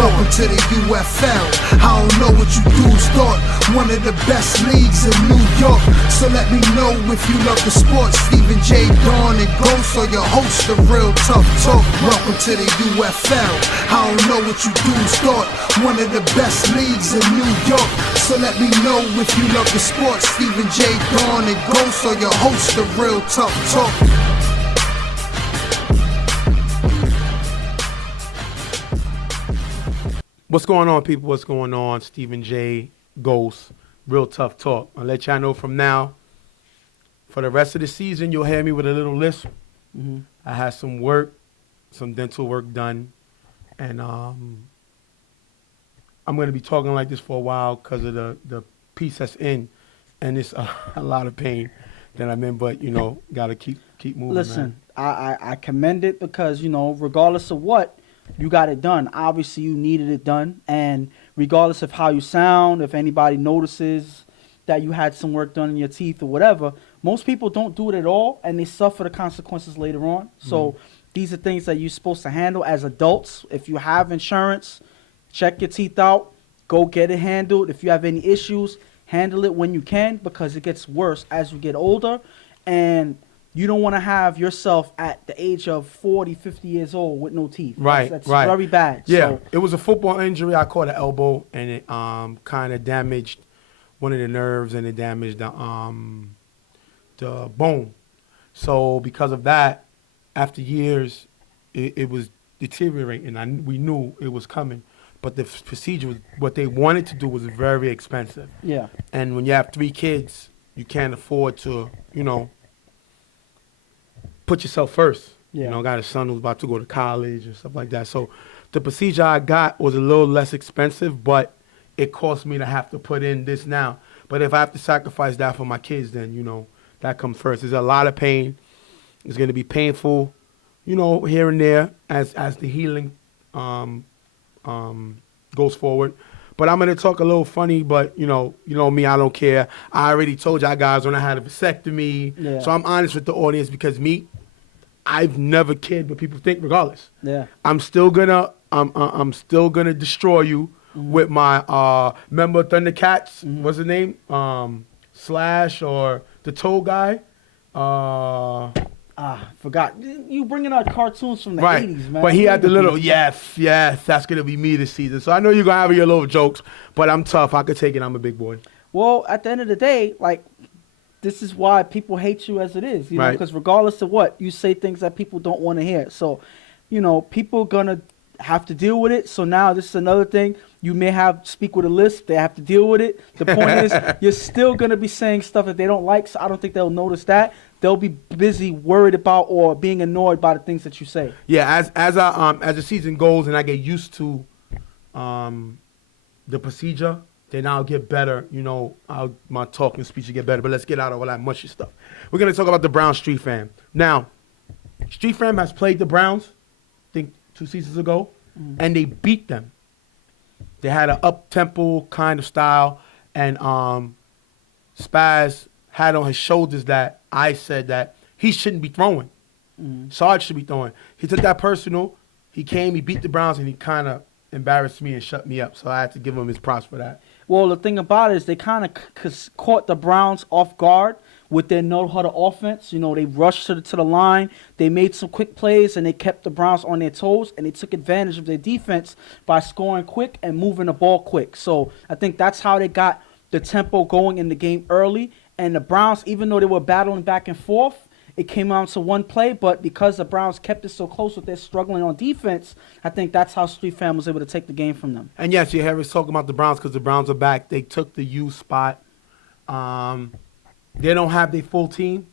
Welcome to the UFL. I don't know what you dudes thought. One of the best leagues in New York. So let me know if you love the sports. Stephen J. Dawn and Ghost are your hosts of Real Tough Talk. Welcome to the UFL. I don't know what you dudes thought. One of the best leagues in New York. So let me know if you love the sports. Stephen J. Dawn and Ghost are your hosts of Real Tough Talk. What's going on, people? What's going on? Stephen J. Ghost, Real Tough Talk. I'll let y'all know from now, for the rest of the season, you'll hear me with a little lisp. I had some work, some dental work done, and I'm going to be talking like this for a while because of the piece that's in, and it's a lot of pain that I'm in, but, you know, got to keep moving, Listen, man. I commend it because, you know, regardless of what, you got it done. Obviously, you needed it done. And regardless of how you sound, if anybody notices that you had some work done in your teeth or whatever, most people don't do it at all, and they suffer the consequences later on. So these are things that you're supposed to handle as adults. If you have insurance, check your teeth out. Go get it handled. If you have any issues, handle it when you can, because it gets worse as you get older. And you don't want to have yourself at the age of 40, 50 years old with no teeth. That's Right. very bad. Yeah, So, it was a football injury. I caught an elbow, and it kind of damaged one of the nerves, and it damaged the bone. So because of that, after years, it was deteriorating. We knew it was coming, but the procedure, what they wanted to do, was very expensive. yeah. And when you have 3 kids, you can't afford to, you know, put yourself first. Yeah. You know, I got a son who's about to go to college and stuff like that. So the procedure I got was a little less expensive, but it cost me to have to put in this now. But if I have to sacrifice that for my kids, then, you know, that comes first. There's a lot of pain. It's going to be painful, you know, here and there as the healing goes forward. But I'm going to talk a little funny, but, you know me, I don't care. I already told y'all guys when I had a vasectomy. Yeah. So I'm honest with the audience because I've never cared what people think regardless. Yeah. I'm still gonna destroy you with my remember Thundercats? What's his name? Slash or the Toe guy? Forgot. You bringing out cartoons from the 80s, man. But he had the little, yes, that's going to be me this season. So I know you're going to have your little jokes, but I'm tough. I could take it. I'm a big boy. Well, at the end of the day, like, this is why people hate you as it is, you know, Right. because regardless of what, you say things that people don't want to hear. So, you know, people going to have to deal with it. So now this is another thing. You may speak with a list. They have to deal with it. The point is, you're still going to be saying stuff that they don't like, so I don't think they'll notice that. They'll be busy worried about or being annoyed by the things that you say. Yeah, as the season goes and I get used to the procedure, then I'll get better. You know, my talking speech will get better. But let's get out of all that mushy stuff. We're going to talk about the Browns Street Fam. Now, Street Fam has played the Browns, I think 2 seasons ago, and they beat them. They had an up-tempo kind of style, and Spaz had on his shoulders that I said that he shouldn't be throwing. Sarge should be throwing. He took that personal. He came, he beat the Browns, and he kind of embarrassed me and shut me up. So I had to give him his props for that. Well, the thing about it is they kind of caught the Browns off guard with their no-huddle offense. You know, they rushed to the line. They made some quick plays, and they kept the Browns on their toes, and they took advantage of their defense by scoring quick and moving the ball quick. So I think that's how they got the tempo going in the game early. And the Browns, even though they were battling back and forth, it came down to one play. But because the Browns kept it so close with their struggling on defense, I think that's how Street Fam was able to take the game from them. And yes, you hear us talking about the Browns because the Browns are back. They took the U spot. They don't have their full team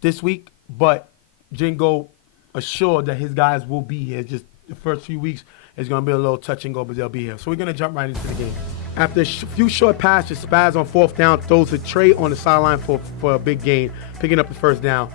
this week, but Jingo assured that his guys will be here. Just the first few weeks is going to be a little touch and go, but they'll be here. So we're going to jump right into the game. After a few short passes, Spaz on 4th down throws a Trey on the sideline for a big gain, picking up the first down.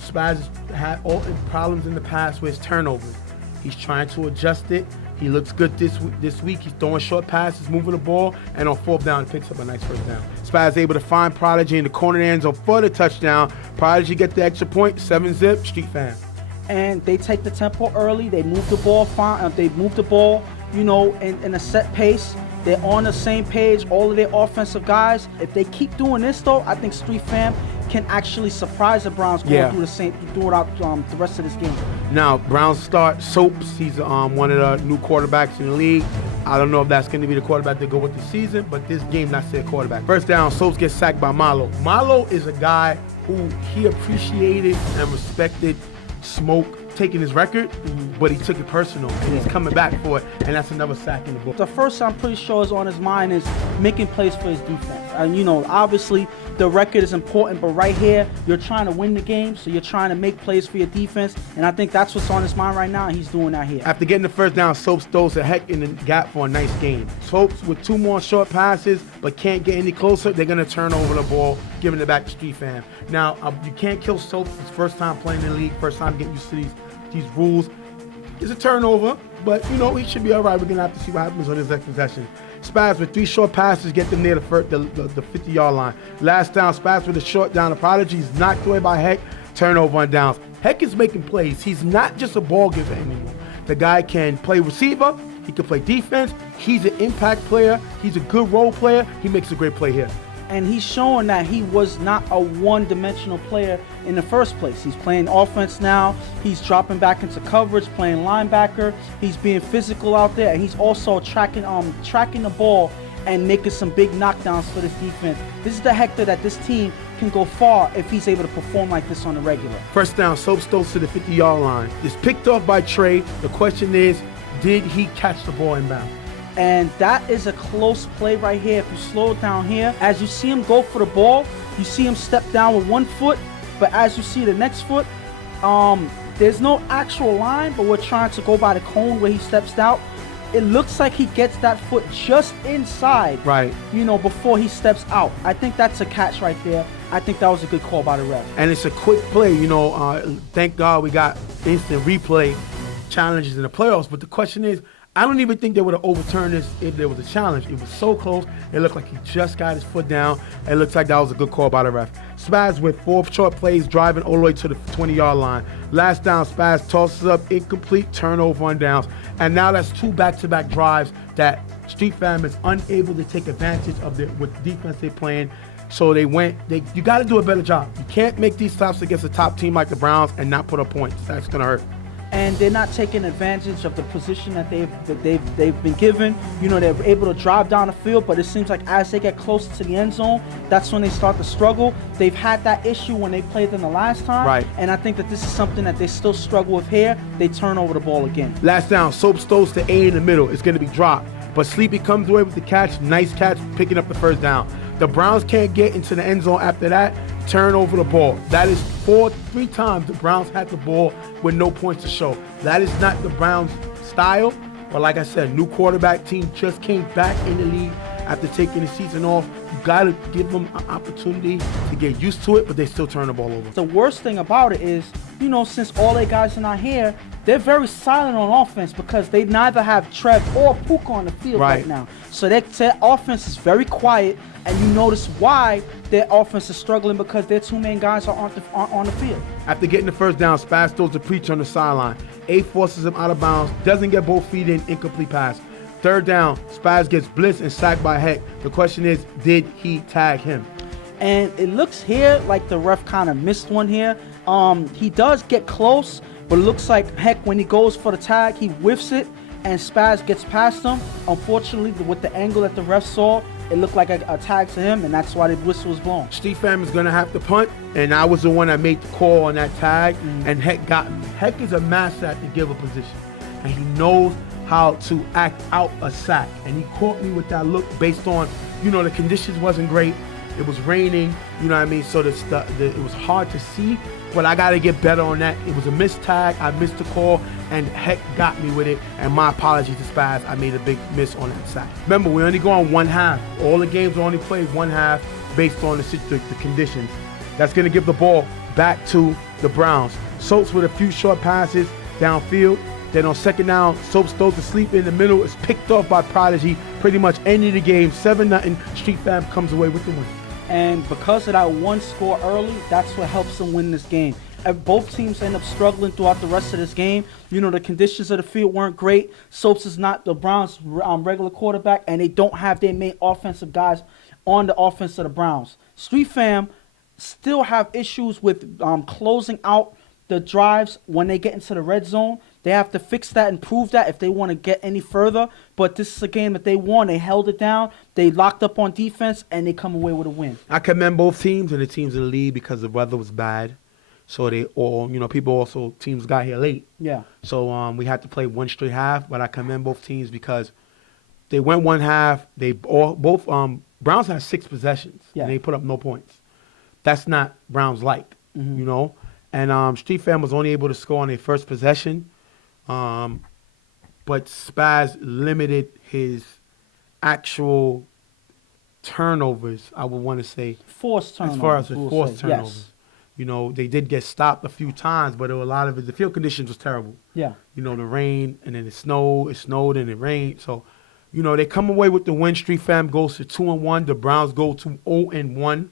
Spaz had all the problems in the past with his turnovers. He's trying to adjust it. He looks good this week. He's throwing short passes, moving the ball, and on 4th down, he picks up a nice first down. Spaz able to find Prodigy in the corner of the end zone for the touchdown. Prodigy get the extra point, 7-zip, Street Fam. And they take the tempo early. They move the ball fine. They move the ball in a set pace. They're on the same page, all of their offensive guys. If they keep doing this, though, I think Street Fam can actually surprise the Browns going throughout the rest of this game. Now, Browns start Soaps. He's one of the new quarterbacks in the league. I don't know if that's going to be the quarterback to go with the season, but this game, that's their quarterback. First down, Soaps gets sacked by Malo. Malo is a guy who he appreciated and respected Smoke taking his record, but he took it personal, and he's coming back for it, and that's another sack in the book. The first I'm pretty sure is on his mind is making plays for his defense. And obviously the record is important, but right here, you're trying to win the game, so you're trying to make plays for your defense, and I think that's what's on his mind right now, and he's doing that here. After getting the first down, Soaps throws a Heck in the gap for a nice gain. Soaps with 2 more short passes, but can't get any closer, they're going to turn over the ball, giving it back to Street Fam. Now, you can't kill Soaps. His first time playing in the league, first time getting used to these rules. It's a turnover, but he should be all right. We're gonna have to see what happens on his next possession. Spaz with 3 short passes get them near the 50-yard line. Last down, Spaz with a short down. The Prodigy is knocked away by Heck. Turnover on downs. Heck is making plays. He's not just a ball giver anymore. The guy can play receiver. He can play defense. He's an impact player. He's a good role player. He makes a great play here. And he's showing that he was not a one-dimensional player in the first place. He's playing offense now. He's dropping back into coverage, playing linebacker. He's being physical out there, and he's also tracking the ball and making some big knockdowns for this defense. This is the Hector that this team can go far if he's able to perform like this on the regular. First down, Soaps throws to the 50-yard line. It's picked off by Trey. The question is, did he catch the ball in bounds? And that is a close play right here. If you slow it down here, as you see him go for the ball, you see him step down with 1 foot, but as you see the next foot, there's no actual line, but we're trying to go by the cone where he steps out. It looks like he gets that foot just inside, right? Before he steps out. I think that's a catch right there. I think that was a good call by the ref. And it's a quick play, thank God we got instant replay challenges in the playoffs, but the question is, I don't even think they would have overturned this if there was a challenge. It was so close. It looked like he just got his foot down. It looks like that was a good call by the ref. Spaz with 4 short plays, driving all the way to the 20-yard line. Last down, Spaz tosses up, incomplete, turnover on downs. And now that's 2 back-to-back drives that Street Fam is unable to take advantage of with the defense they're playing. So you got to do a better job. You can't make these stops against a top team like the Browns and not put up points. That's going to hurt. And they're not taking advantage of the position that they've been given. They're able to drive down the field, but it seems like as they get closer to the end zone, that's when they start to struggle. They've had that issue when they played them the last time, right? And I think that this is something that they still struggle with here. They turn over the ball again. Last down, Soap throws to A in the middle. It's going to be dropped, but Sleepy comes away with the catch. Nice catch, picking up the first down. The Browns can't get into the end zone after that. Turn over the ball. That is 3 times the Browns had the ball with no points to show. That is not the Browns' style. But like I said, new quarterback team just came back in the league after taking the season off. You got to give them an opportunity to get used to it, but they still turn the ball over. The worst thing about it is, since all their guys are not here, they're very silent on offense because they neither have Trev or Puka on the field right now. So their offense is very quiet, and you notice why their offense is struggling because their 2 main guys are on the field. After getting the first down, Spaz throws the preach on the sideline. A forces him out of bounds, doesn't get both feet in, incomplete pass. Third down, Spaz gets blitzed and sacked by Heck. The question is, did he tag him? And it looks here like the ref kind of missed one here. He does get close, but it looks like Heck, when he goes for the tag, he whiffs it, and Spaz gets past him. Unfortunately, with the angle that the ref saw, it looked like a tag to him, and that's why the whistle was blown. Street Fam is going to have to punt, and I was the one that made the call on that tag, and Heck got me. Heck is a master at the give a position, and he knows how to act out a sack, and he caught me with that look based on, the conditions wasn't great. It was raining, so it was hard to see, but I got to get better on that. It was a missed tag. I missed the call, and Heck got me with it, and my apologies to Spaz. I made a big miss on that sack. Remember, we only go on 1 half. All the games are only played 1 half based on the conditions. That's going to give the ball back to the Browns. Soaps with a few short passes downfield. Then on second down, Soaps throws to sleep in the middle. It's picked off by Prodigy. Pretty much ending the game, 7-0. Street Fam comes away with the win. And because of that 1 score early, that's what helps them win this game. both teams end up struggling throughout the rest of this game. You know, the conditions of the field weren't great. Soaps is not the Browns' regular quarterback, and they don't have their main offensive guys on the offense of the Browns. Street Fam still have issues with closing out the drives when they get into the red zone. They have to fix that and prove that if they want to get any further. But this is a game that they won. They held it down. They locked up on defense, and they come away with a win. I commend both teams and the teams in the league because the weather was bad. So they all, teams got here late. Yeah. So we had to play one straight half, but I commend both teams because they went one half. Both Browns had 6 possessions, and they put up no points. That's not Browns like, And Street Fam was only able to score on their first possession. But Spaz limited his actual turnovers, I would want to say. Forced turnovers. As far as the forced turnovers. Yes. They did get stopped a few times, but there were a lot of it. The field conditions was terrible. Yeah. The rain, and then it snowed, and it rained. So, they come away with the win. Street Fam goes to 2-1. The Browns go to 0-1.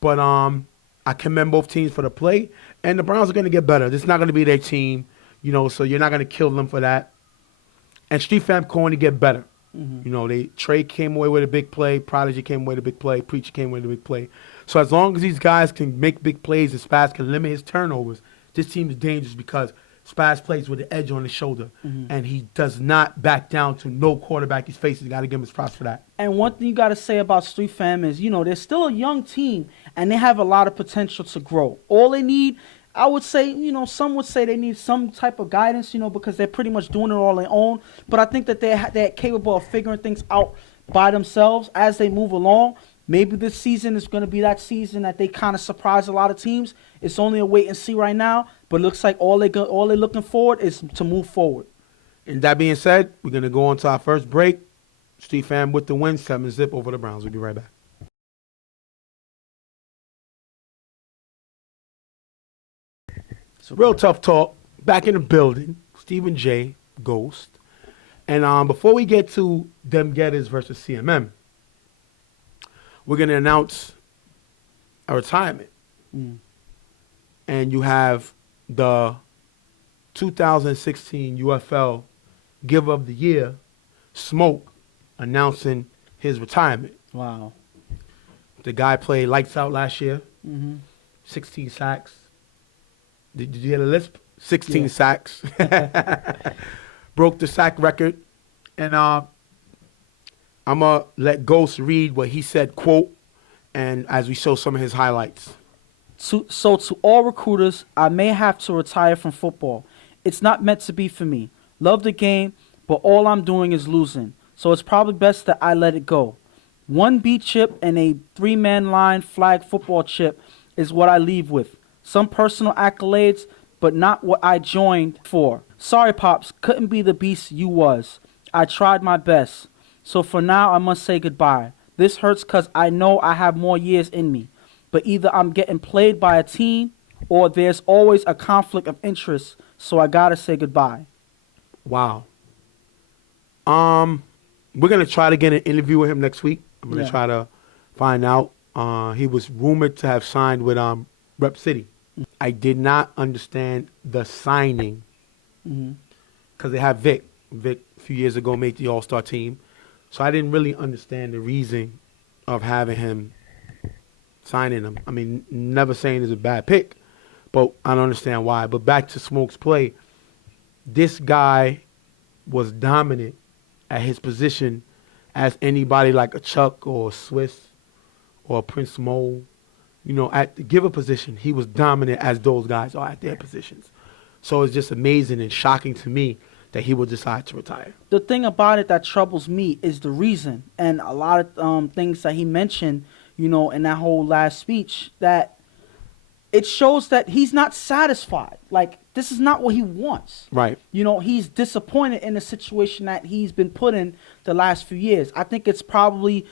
But I commend both teams for the play, and the Browns are going to get better. This is not going to be their team, so you're not going to kill them for that. And Street Fam going to get better. Trey came away with a big play, Prodigy came away with a big play, Preacher came away with a big play. So as long as these guys can make big plays and Spaz can limit his turnovers, this team is dangerous because Spaz plays with the edge on his shoulder, and he does not back down to no quarterback he's facing. You got to give him his props for that. And one thing you got to say about Street Fam is, they're still a young team, and they have a lot of potential to grow. All they need, I would say, some would say they need some type of guidance, because they're pretty much doing it all on their own. But I think that they're capable of figuring things out by themselves as they move along. Maybe this season is going to be that season that they kind of surprise a lot of teams. It's only a wait and see right now, but it looks like all they're looking forward is to move forward. And that being said, we're going to go on to our first break. Street Fam with the win, 7-0 over the Browns. We'll be right back. So real tough talk. Back in the building. Stephen J, Ghost. And before we get to Dem Getters versus CMM, we're going to announce a retirement. And you have the 2016 UFL Giver of the Year, Smoke, announcing his retirement. Wow. The guy played lights out last year. 16 sacks. Did you hear the lisp? 16 sacks. Broke the sack record. And I'm going to let Ghost read what he said, quote, and as we show some of his highlights. So to all recruiters, I may have to retire from football. It's not meant to be for me. Love the game, but all I'm doing is losing. So it's probably best that I let it go. 1 B chip and a 3-man line flag football chip is what I leave with. Some personal accolades, but not what I joined for. Sorry, Pops, couldn't be the beast you was. I tried my best. So for now, I must say goodbye. This hurts because I know I have more years in me. But either I'm getting played by a team or there's always a conflict of interest, so I gotta say goodbye. Wow. We're going to try to get an interview with him next week. I'm going to try to find out. He was rumored to have signed with Rep City. I did not understand the signing because they have Vic. Vic, a few years ago, made the All-Star team. So I didn't really understand the reason of having him signing him. I mean, never saying it's a bad pick, but I don't understand why. But back to Smoke's play, this guy was dominant at his position as anybody like a Chuck or a Swiss or a Prince Mo. At the giver position, he was dominant as those guys are at their positions. So it's just amazing and shocking to me that he would decide to retire. The thing about it that troubles me is the reason, and a lot of things that he mentioned, in that whole last speech, that it shows that he's not satisfied. Like, this is not what he wants. Right. He's disappointed in the situation that he's been put in the last few years. I think it's probably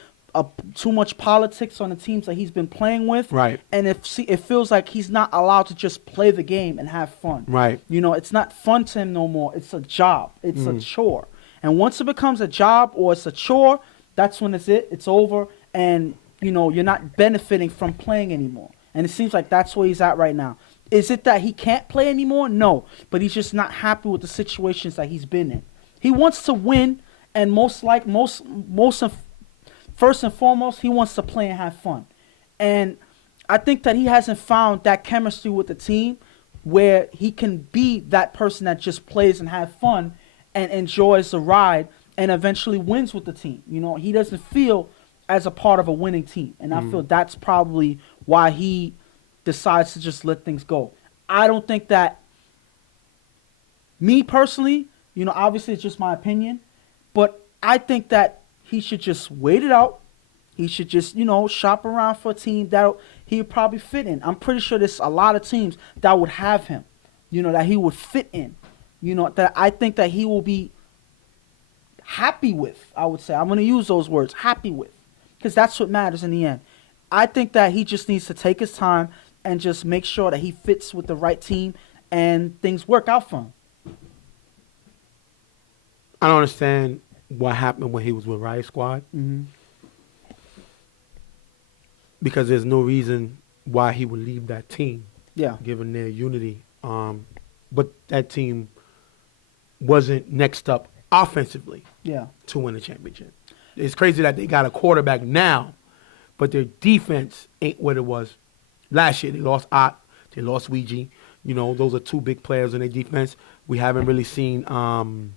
too much politics on the teams that he's been playing with. Right. And it feels like he's not allowed to just play the game and have fun. Right. It's not fun to him no more. It's a job. It's a chore. And once it becomes a job or it's a chore, that's when it's over. And, you're not benefiting from playing anymore. And it seems like that's where he's at right now. Is it that he can't play anymore? No, but he's just not happy with the situations that he's been in. He wants to win, and first and foremost, he wants to play and have fun. And I think that he hasn't found that chemistry with the team where he can be that person that just plays and have fun and enjoys the ride and eventually wins with the team. You know, he doesn't feel as a part of a winning team. And I feel that's probably why he decides to just let things go. I don't think that, me personally, you know, obviously it's just my opinion, but I think that he should just wait it out. He should just, you know, shop around for a team that he would probably fit in. I'm pretty sure there's a lot of teams that would have him, you know, that he would fit in, you know, that I think that he will be happy with, I would say. I'm going to use those words, happy with, because that's what matters in the end. I think that he just needs to take his time and just make sure that he fits with the right team and things work out for him. I don't understand what happened when he was with Riot Squad. Mm-hmm. Because there's no reason why he would leave that team. Yeah. Given their unity. But that team wasn't next up offensively to win a championship. It's crazy that they got a quarterback now, but their defense ain't what it was last year. They lost Ott, they lost Ouija. You know, those are two big players in their defense. We haven't really seen Kobe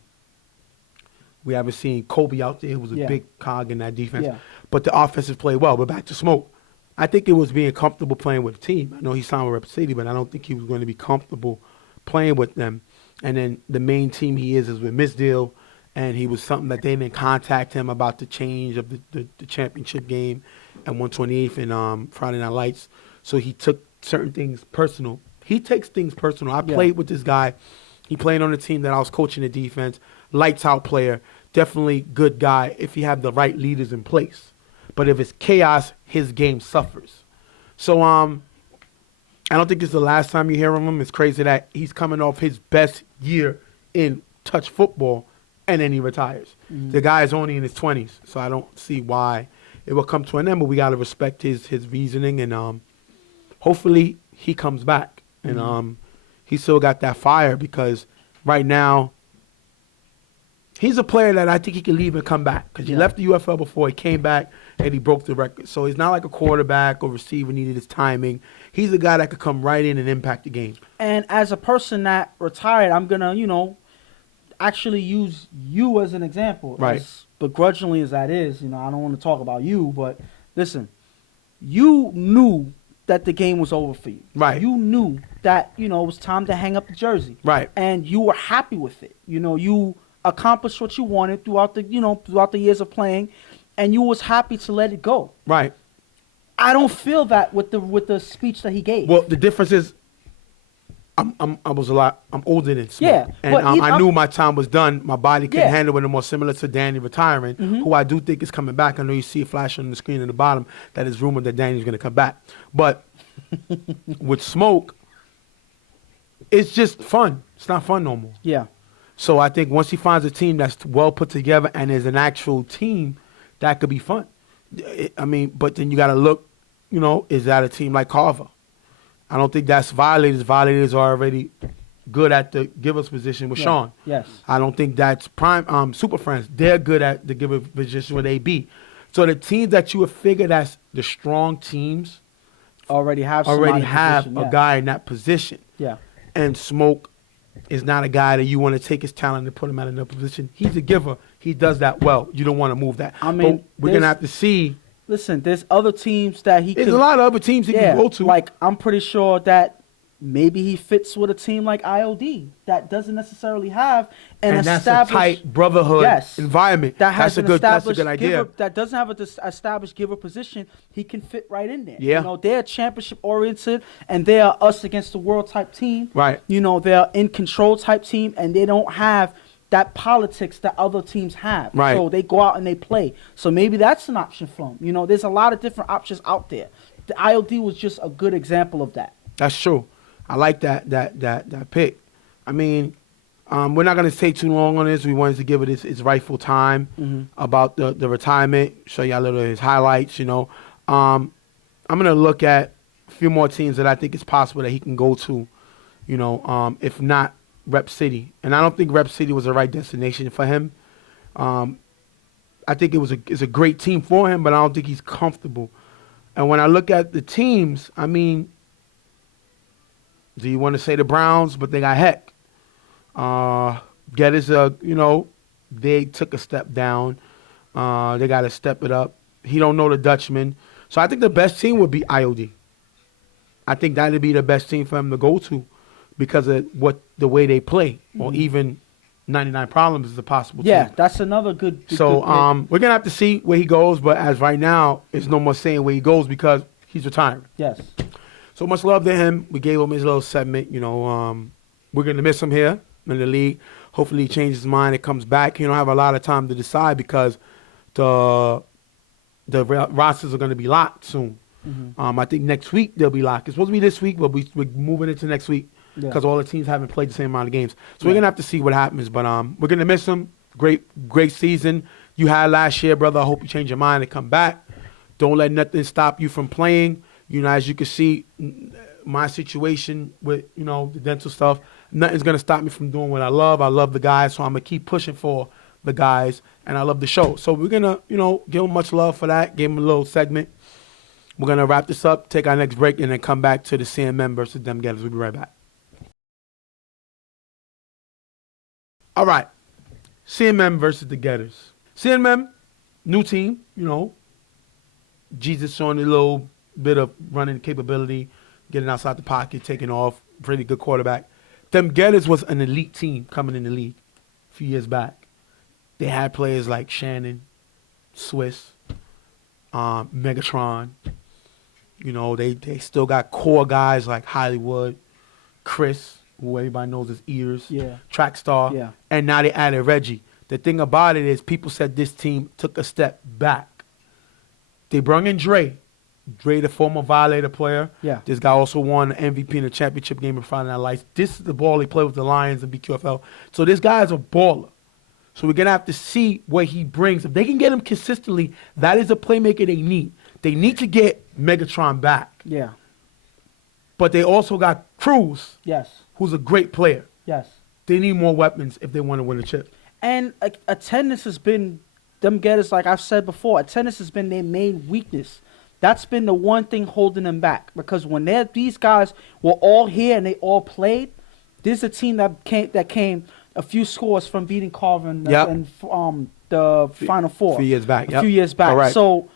out there, who was a big cog in that defense. Yeah. But the offensive played well. But back to Smoke. I think it was being comfortable playing with the team. I know he signed with Rep City, but I don't think he was going to be comfortable playing with them. And then the main team he is with Miss Deal, and he was something that they didn't contact him about the change of the championship game at 128th and Friday Night Lights. So he took certain things personal. He takes things personal. I played with this guy. He played on the team that I was coaching the defense. Lights out player. Definitely good guy if you have the right leaders in place. But if it's chaos, his game suffers. So I don't think this is the last time you hear of him. It's crazy that he's coming off his best year in touch football, and then he retires. The guy is only in his 20s, so I don't see why it will come to an end. But we got to respect his reasoning, and hopefully he comes back. And he still got that fire, because right now he's a player that I think he can leave and come back, because he left the UFL before, he came back, and he broke the record. So he's not like a quarterback or receiver needed his timing. He's a guy that could come right in and impact the game. And as a person that retired, I'm going to, you know, actually use you as an example. Right. As begrudgingly as that is, you know, I don't want to talk about you, but listen, you knew that the game was over for you. Right. You knew that, you know, it was time to hang up the jersey. Right. And you were happy with it. You know, you accomplished what you wanted throughout the years of playing, and you was happy to let it go. Right. I don't feel that with the speech that he gave. Well, the difference is I'm older than Smoke. Yeah, and but I knew my time was done. My body couldn't handle it no more, similar to Danny retiring, Mm-hmm. who I do think is coming back. I know you see a flash on the screen in the bottom that is rumored that Danny's going to come back. But with Smoke, it's just fun. It's not fun no more. Yeah. So I think once he finds a team that's well put together and is an actual team, that could be fun. I mean, but then you got to look, you know, is that a team like Carver? I don't think that's Violators. Violators are already good at the givers position with Sean. Yes. I don't think that's Prime Super Friends. They're good at the giver position with AB. So the teams that you would figure that's the strong teams Already have a guy in that position. Yeah. And Smoke is not a guy that you want to take his talent and put him at another position. He's a giver. He does that well. You don't want to move that. I mean, but we're going to have to see. Listen, there's other teams that he There's could, a lot of other teams he can go to. Like, I'm pretty sure that maybe he fits with a team like IOD that doesn't necessarily have an established... that's a tight brotherhood environment. That's a good idea. Giver, that doesn't have an established giver position. He can fit right in there. Yeah. You know, they're championship-oriented, and they are us against the world type team. Right. You know, they're in control type team, and they don't have that politics that other teams have. Right. So they go out and they play. So maybe that's an option for them. You know, there's a lot of different options out there. The IOD was just a good example of that. That's true. I like that pick. I mean, we're not going to take too long on this. We wanted to give it its rightful time about the retirement, show you a little of his highlights, you know. I'm going to look at few more teams that I think it's possible that he can go to, you know, if not Rep City. And I don't think Rep City was the right destination for him. I think it's a great team for him, but I don't think he's comfortable. And when I look at the teams, I mean, do you want to say the Browns? But they got Heck. Geddes, you know, they took a step down. They got to step it up. He don't know the Dutchman. So I think the best team would be IOD. I think that would be the best team for him to go to because of the way they play, or even 99 Problems is a possible team. Yeah, that's another good. So good we're gonna have to see where he goes, but as right now, it's no more saying where he goes because he's retiring. Yes. So much love to him. We gave him his little segment. You know, we're gonna miss him here in the league. Hopefully, he changes his mind and comes back. He don't have a lot of time to decide because the rosters are gonna be locked soon. I think next week they'll be locked. It's supposed to be this week, but we're moving into next week because all the teams haven't played the same amount of games. So we're gonna have to see what happens. But we're gonna miss him. Great season you had last year, brother. I hope you change your mind and come back. Don't let nothing stop you from playing. You know, as you can see, my situation with, you know, the dental stuff, nothing's gonna stop me from doing what I love. I love the guys, so I'm gonna keep pushing for the guys, and I love the show. So we're gonna, you know, give them much love for that. Give them a little segment. We're going to wrap this up, take our next break, and then come back to the CMM versus them Getters. We'll be right back. All right. CMM versus the Getters. CMM, new team, you know. Jesus showing a little bit of running capability, getting outside the pocket, taking off. Pretty good quarterback. Them Getters was an elite team coming in the league a few years back. They had players like Shannon, Swiss, Megatron. You know, they still got core guys like Hollywood, Chris, who everybody knows his ears, Track Star, and now they added Reggie. The thing about it is people said this team took a step back. They brought in Dre, the former Violator player. Yeah. This guy also won the MVP in the championship game in Friday Night Lights. This is the ball he played with the Lions and BQFL. So this guy is a baller. So we're going to have to see what he brings. If they can get him consistently, that is a playmaker they need. They need to get Megatron back. Yeah. But they also got Cruz. Yes. Who's a great player. Yes. They need more weapons if they want to win a chip. And attendance has been, them Getters, like I've said before, attendance has been their main weakness. That's been the one thing holding them back. Because when these guys were all here and they all played, this is a team that came a few scores from beating Carver in the Final Four. A few years back. A few years back. Right. So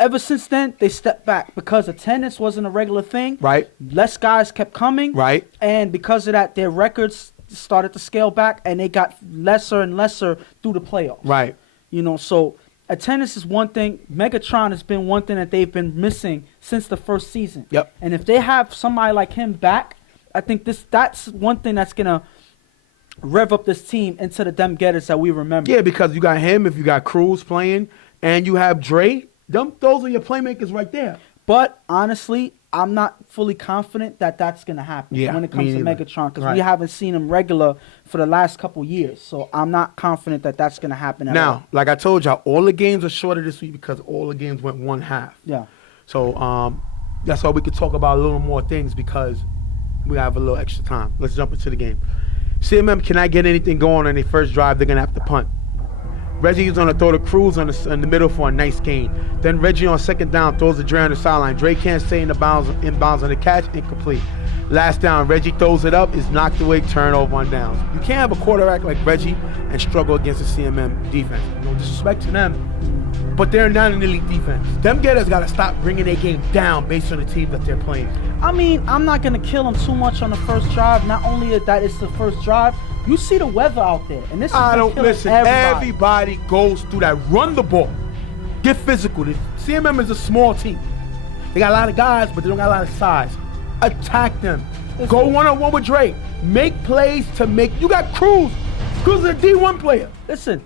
ever since then, they stepped back because attendance wasn't a regular thing. Right. Less guys kept coming. Right. And because of that, their records started to scale back, and they got lesser and lesser through the playoffs. Right. You know, so attendance is one thing. Megatron has been one thing that they've been missing since the first season. Yep. And if they have somebody like him back, I think that's one thing that's going to rev up this team into the them Getters that we remember. Yeah, because you got him, if you got Cruz playing, and you have Dre, those are your playmakers right there. But honestly, I'm not fully confident that that's going to happen when it comes to Megatron, because we haven't seen him regular for the last couple years. So I'm not confident that that's going to happen at all. Now, like I told y'all, all the games are shorter this week because all the games went one half. Yeah. So that's why we could talk about a little more things because we have a little extra time. Let's jump into the game. CMM cannot get anything going on their first drive. They're going to have to punt. Reggie is going to throw the Cruz in the middle for a nice gain. Then Reggie on second down throws the Dre on the sideline. Dre can't stay in bounds on the catch, incomplete. Last down, Reggie throws it up, is knocked away, turnover on downs. You can't have a quarterback like Reggie and struggle against the CMM defense. No disrespect to them, but they're not an elite defense. Them Getters got to stop bringing their game down based on the team that they're playing. I mean, I'm not going to kill them too much on the first drive. Not only that it's the first drive, you see the weather out there, and this is listen. Everybody goes through that. Run the ball, get physical. The CMM is a small team. They got a lot of guys, but they don't got a lot of size. Attack them. Listen. Go one-on-one with Drake. Make plays to make. You got Cruz. Cruz is a D1 player. Listen,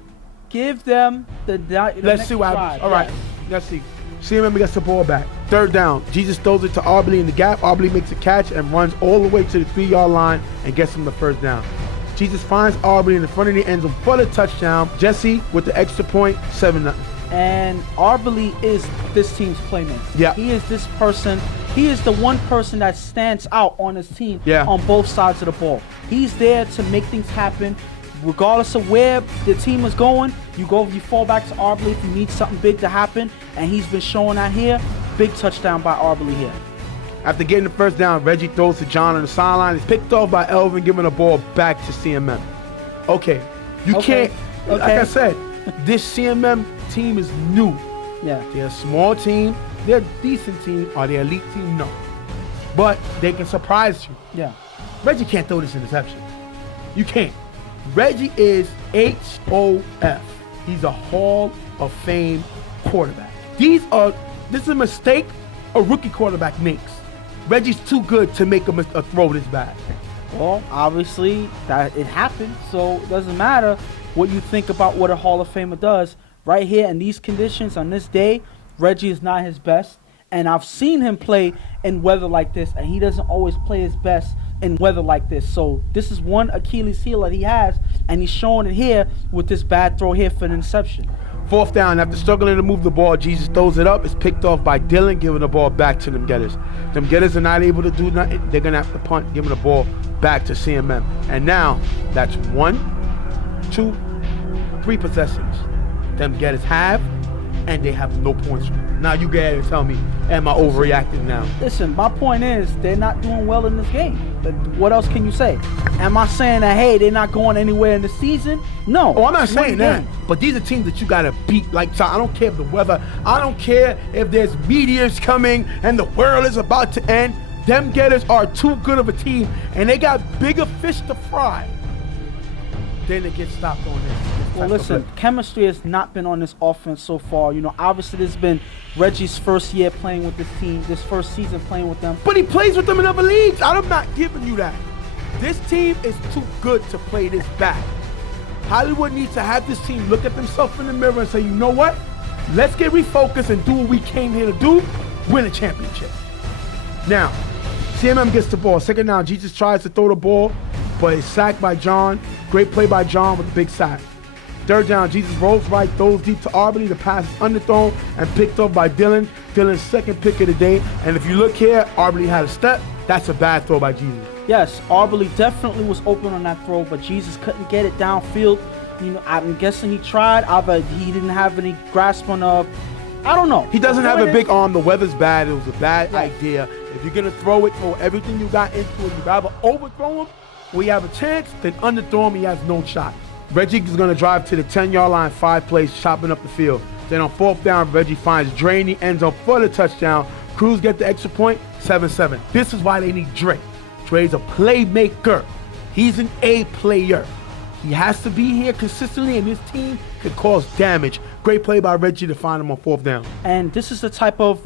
give them the Let's see what happens. All right, let's see. CMM gets the ball back. Third down. Jesus throws it to Arbery in the gap. Arbery makes a catch and runs all the way to the 3-yard line and gets him the first down. Jesus finds Arbery in the front of the end zone for the touchdown. Jesse with the extra point, 7-0. And Arbery is this team's playmaker. Yeah. He is this person He is the one person that stands out on his team on both sides of the ball. He's there to make things happen. Regardless of where the team is going, you fall back to Arbley if you need something big to happen, and he's been showing that here. Big touchdown by Arbley here. After getting the first down, Reggie throws to John on the sideline. It's picked off by Elvin, giving the ball back to CMM. Okay, you can't, like I said, this CMM team is new. Yeah. They're a small team. They're a decent team. Are they an elite team? No. But they can surprise you. Yeah. Reggie can't throw this interception. You can't. Reggie is HOF. He's a Hall of Fame quarterback. This is a mistake a rookie quarterback makes. Reggie's too good to make a throw this bad. Well, obviously, that it happened, so it doesn't matter what you think about what a Hall of Famer does. Right here in these conditions, on this day, Reggie is not his best. And I've seen him play in weather like this, and he doesn't always play his best in weather like this. So this is one Achilles heel that he has, and he's showing it here with this bad throw here for an interception. Fourth down, after struggling to move the ball, Jesus throws it up. It's picked off by Dylan, giving the ball back to them Getters. Them Getters are not able to do nothing. They're going to have to punt, giving the ball back to CMM. And now, that's 1, 2, 3 possessions. Them Getters have, and they have no points. Now you go ahead and tell me, am I overreacting now? Listen, my point is they're not doing well in this game. What else can you say? Am I saying that, hey, they're not going anywhere in the season? No. Oh, I'm not saying that. But these are teams that you got to beat. Like, so I don't care if the weather, I don't care if there's meteors coming and the world is about to end. Them Getters are too good of a team, and they got bigger fish to fry. Then they get stopped on this. Well, listen, chemistry has not been on this offense so far. You know, obviously this has been Reggie's first year playing with this team, this first season playing with them. But he plays with them in other leagues. I'm not giving you that. This team is too good to play this bad. Hollywood needs to have this team look at themselves in the mirror and say, you know what? Let's get refocused and do what we came here to do, win a championship. Now, CMM gets the ball. Second down, Jesus tries to throw the ball, but it's sacked by John. Great play by John with a big sack. Third down, Jesus rolls right, throws deep to Arbery. The pass is underthrown and picked up by Dylan. Dylan's second pick of the day. And if you look here, Arbery had a step. That's a bad throw by Jesus. Yes, Arbery definitely was open on that throw, but Jesus couldn't get it downfield. You know, I'm guessing he tried. Either he didn't have any grasp on I don't know. He doesn't have a big arm. The weather's bad. It was a bad idea. If you're going to throw it, throw everything you got into it. You got to overthrow him. We have a chance, then underthrow him, he has no shot. Reggie is going to drive to the 10-yard line, 5 plays, chopping up the field. Then on fourth down, Reggie finds Dre in the end zone for the touchdown. Cruz get the extra point, 7-7. This is why they need Dre. Dre's a playmaker. He's an A player. He has to be here consistently, and this team could cause damage. Great play by Reggie to find him on fourth down. And this is the type of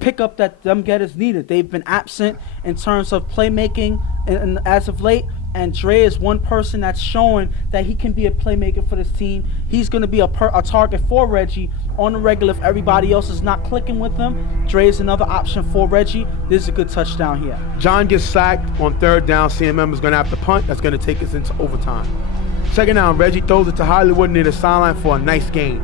pickup that them Getters needed. They've been absent in terms of playmaking and as of late. And Dre is one person that's showing that he can be a playmaker for this team. He's going to be a target for Reggie on the regular if everybody else is not clicking with him. Dre is another option for Reggie. This is a good touchdown here. John gets sacked on third down. CMM is going to have to punt. That's going to take us into overtime. Second down, Reggie throws it to Hollywood near the sideline for a nice gain.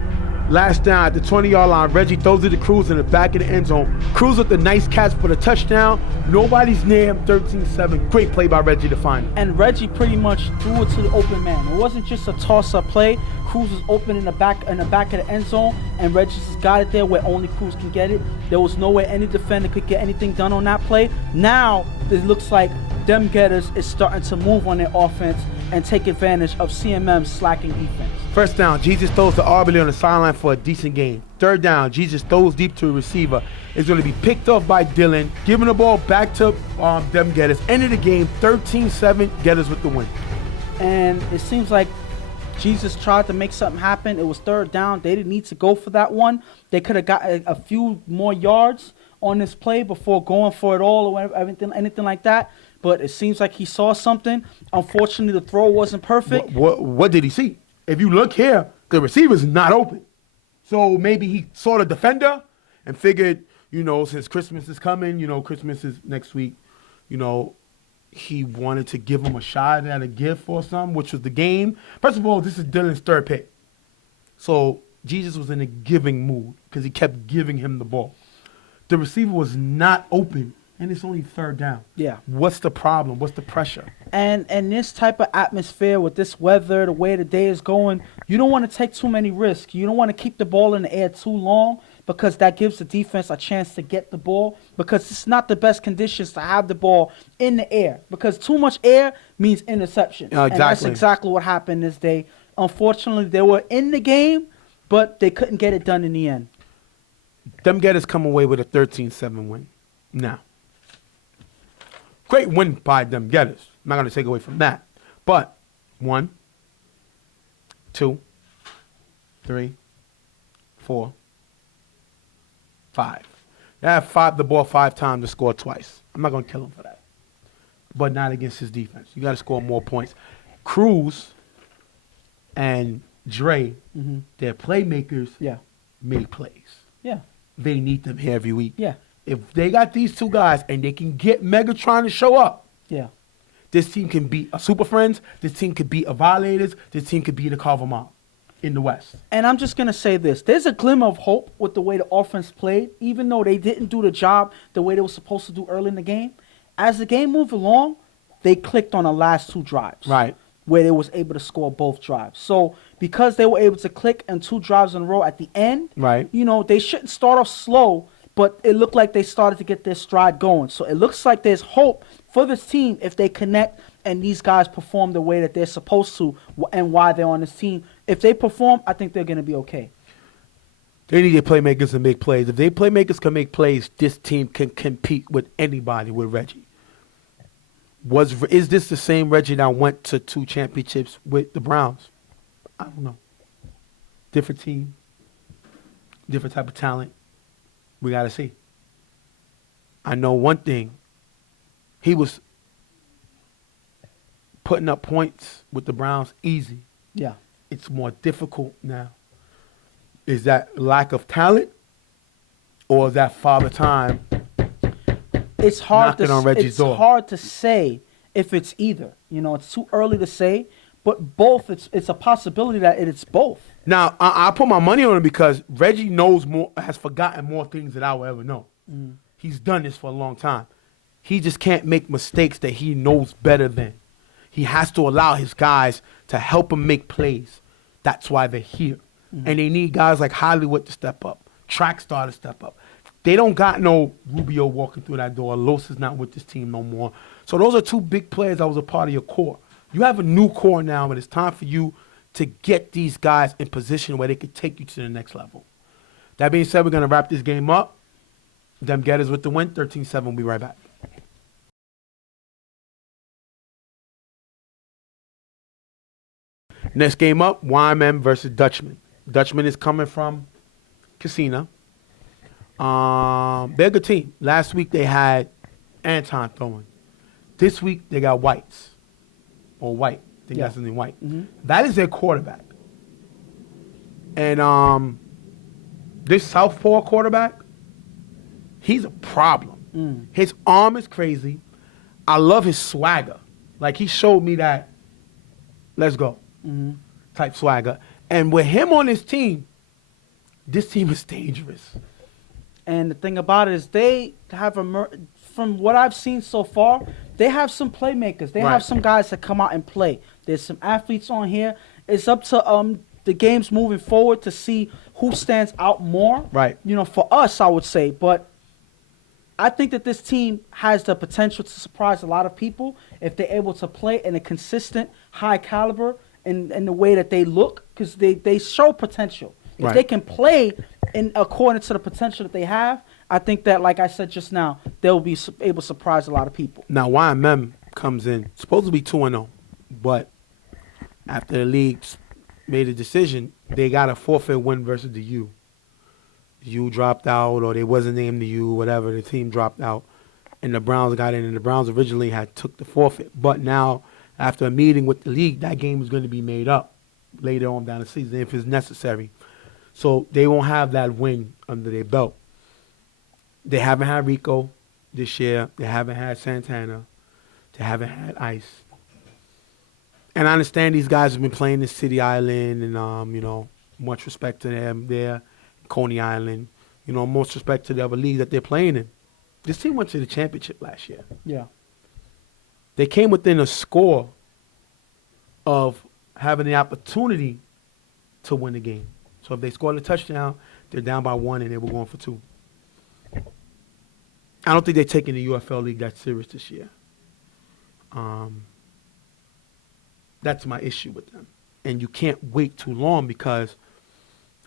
Last down at the 20-yard line, Reggie throws it to Cruz in the back of the end zone. Cruz with the nice catch for the touchdown. Nobody's near him, 13-7. Great play by Reggie to find him. And Reggie pretty much threw it to the open man. It wasn't just a toss-up play. Cruz was open in the back of the end zone, and Reggie just got it there where only Cruz can get it. There was no way any defender could get anything done on that play. Now it looks like them Getters is starting to move on their offense and take advantage of CMM's slacking defense. First down, Jesus throws to Arbery on the sideline for a decent gain. Third down, Jesus throws deep to a receiver. It's going to be picked off by Dylan, giving the ball back to them Getters. End of the game, 13-7, Getters with the win. And it seems like Jesus tried to make something happen. It was third down. They didn't need to go for that one. They could have got a few more yards on this play before going for it all or whatever, anything like that. But it seems like he saw something. Unfortunately, the throw wasn't perfect. What did he see? If you look here, the receiver's not open. So maybe he saw the defender and figured, you know, since Christmas is coming, you know, Christmas is next week, you know, he wanted to give him a shot at a gift or something, which was the game. First of all, this is Dylan's third pick. So Jesus was in a giving mood because he kept giving him the ball. The receiver was not open and it's only third down. Yeah. What's the problem? What's the pressure? And this type of atmosphere with this weather, the way the day is going, you don't want to take too many risks. You don't want to keep the ball in the air too long because that gives the defense a chance to get the ball because it's not the best conditions to have the ball in the air because too much air means interception. Exactly. And that's exactly what happened this day. Unfortunately, they were in the game, but they couldn't get it done in the end. Them Getters come away with a 13-7 win. Now, great win by them Getters. I'm not going to take away from that. But 1, 2, 3, 4, 5. They have the ball 5 times to score twice. I'm not going to kill him for that. But not against his defense. You got to score more points. Cruz and Dre, they're playmakers, make plays. Yeah. They need them here every week. Yeah. If they got these two guys and they can get Megatron to show up, Yeah. this team can beat a Super Friends, this team could beat a Violators, this team could beat a Carver Mob in the West. And I'm just going to say this. There's a glimmer of hope with the way the offense played, even though they didn't do the job the way they were supposed to do early in the game. As the game moved along, they clicked on the last 2 drives. Right. Where they was able to score both drives. So because they were able to click on 2 drives in a row at the end, Right. you know, they shouldn't start off slow, but it looked like they started to get their stride going. So it looks like there's hope for this team if they connect and these guys perform the way that they're supposed to and why they're on this team. If they perform, I think they're going to be okay. They need their playmakers to make plays. If their playmakers can make plays, this team can compete with anybody with Reggie. Is this the same Reggie that went to 2 championships with the Browns? I don't know. Different team, different type of talent. We got to see. I know one thing. He was putting up points with the Browns easy. Yeah. It's more difficult now. Is that lack of talent or is that father time? It's hard knocking on Reggie's door? It's hard to say if it's either. You know, it's too early to say, but both. It's a possibility that it's both. Now, I put my money on it because Reggie knows more, has forgotten more things than I will ever know. He's done this for a long time. He just can't make mistakes that he knows better than. He has to allow his guys to help him make plays. That's why they're here. And they need guys like Hollywood to step up, Track Star to step up. They don't got no Rubio walking through that door. Los is not with this team no more. So those are 2 big players that was a part of your core. You have a new core now, and it's time for you to get these guys in position where they could take you to the next level. That being said, we're going to wrap this game up. Them Getters with the win, 13-7. We'll be right back. Next game up, YMM versus Dutchman. Dutchman is coming from Casino. They're a good team. Last week they had Anton throwing. This week they got Whites. Or White. I think that's his name, White. That is their quarterback. And this southpaw quarterback, he's a problem. His arm is crazy. I love his swagger. Like, he showed me that let's go type swagger. And with him on this team is dangerous. And the thing about it is they have, from what I've seen so far, they have some playmakers. They have some guys that come out and play. There's some athletes on here. It's up to the games moving forward to see who stands out more. Right. You know, for us, I would say. But I think that this team has the potential to surprise a lot of people if they're able to play in a consistent, high caliber in the way that they look, because they show potential. If they can play according to the potential that they have, I think that, like I said just now, they'll be able to surprise a lot of people. Now, YMM comes in, supposed to be 2-0, but after the league made a decision, they got a forfeit win versus the U. The U dropped out, or they wasn't named the U, whatever. The team dropped out, and the Browns got in, and the Browns originally had took the forfeit. But now, after a meeting with the league, that game is going to be made up later on down the season if it's necessary. So they won't have that win under their belt. They haven't had Rico this year. They haven't had Santana. They haven't had Ice. And I understand these guys have been playing in City Island and, you know, much respect to them there, Coney Island. You know, most respect to the other league that they're playing in. This team went to the championship last year. Yeah. They came within a score of having the opportunity to win the game. So if they scored a touchdown, they're down by 1 and they were going for 2. I don't think they're taking the UFL league that serious this year. That's my issue with them. And you can't wait too long because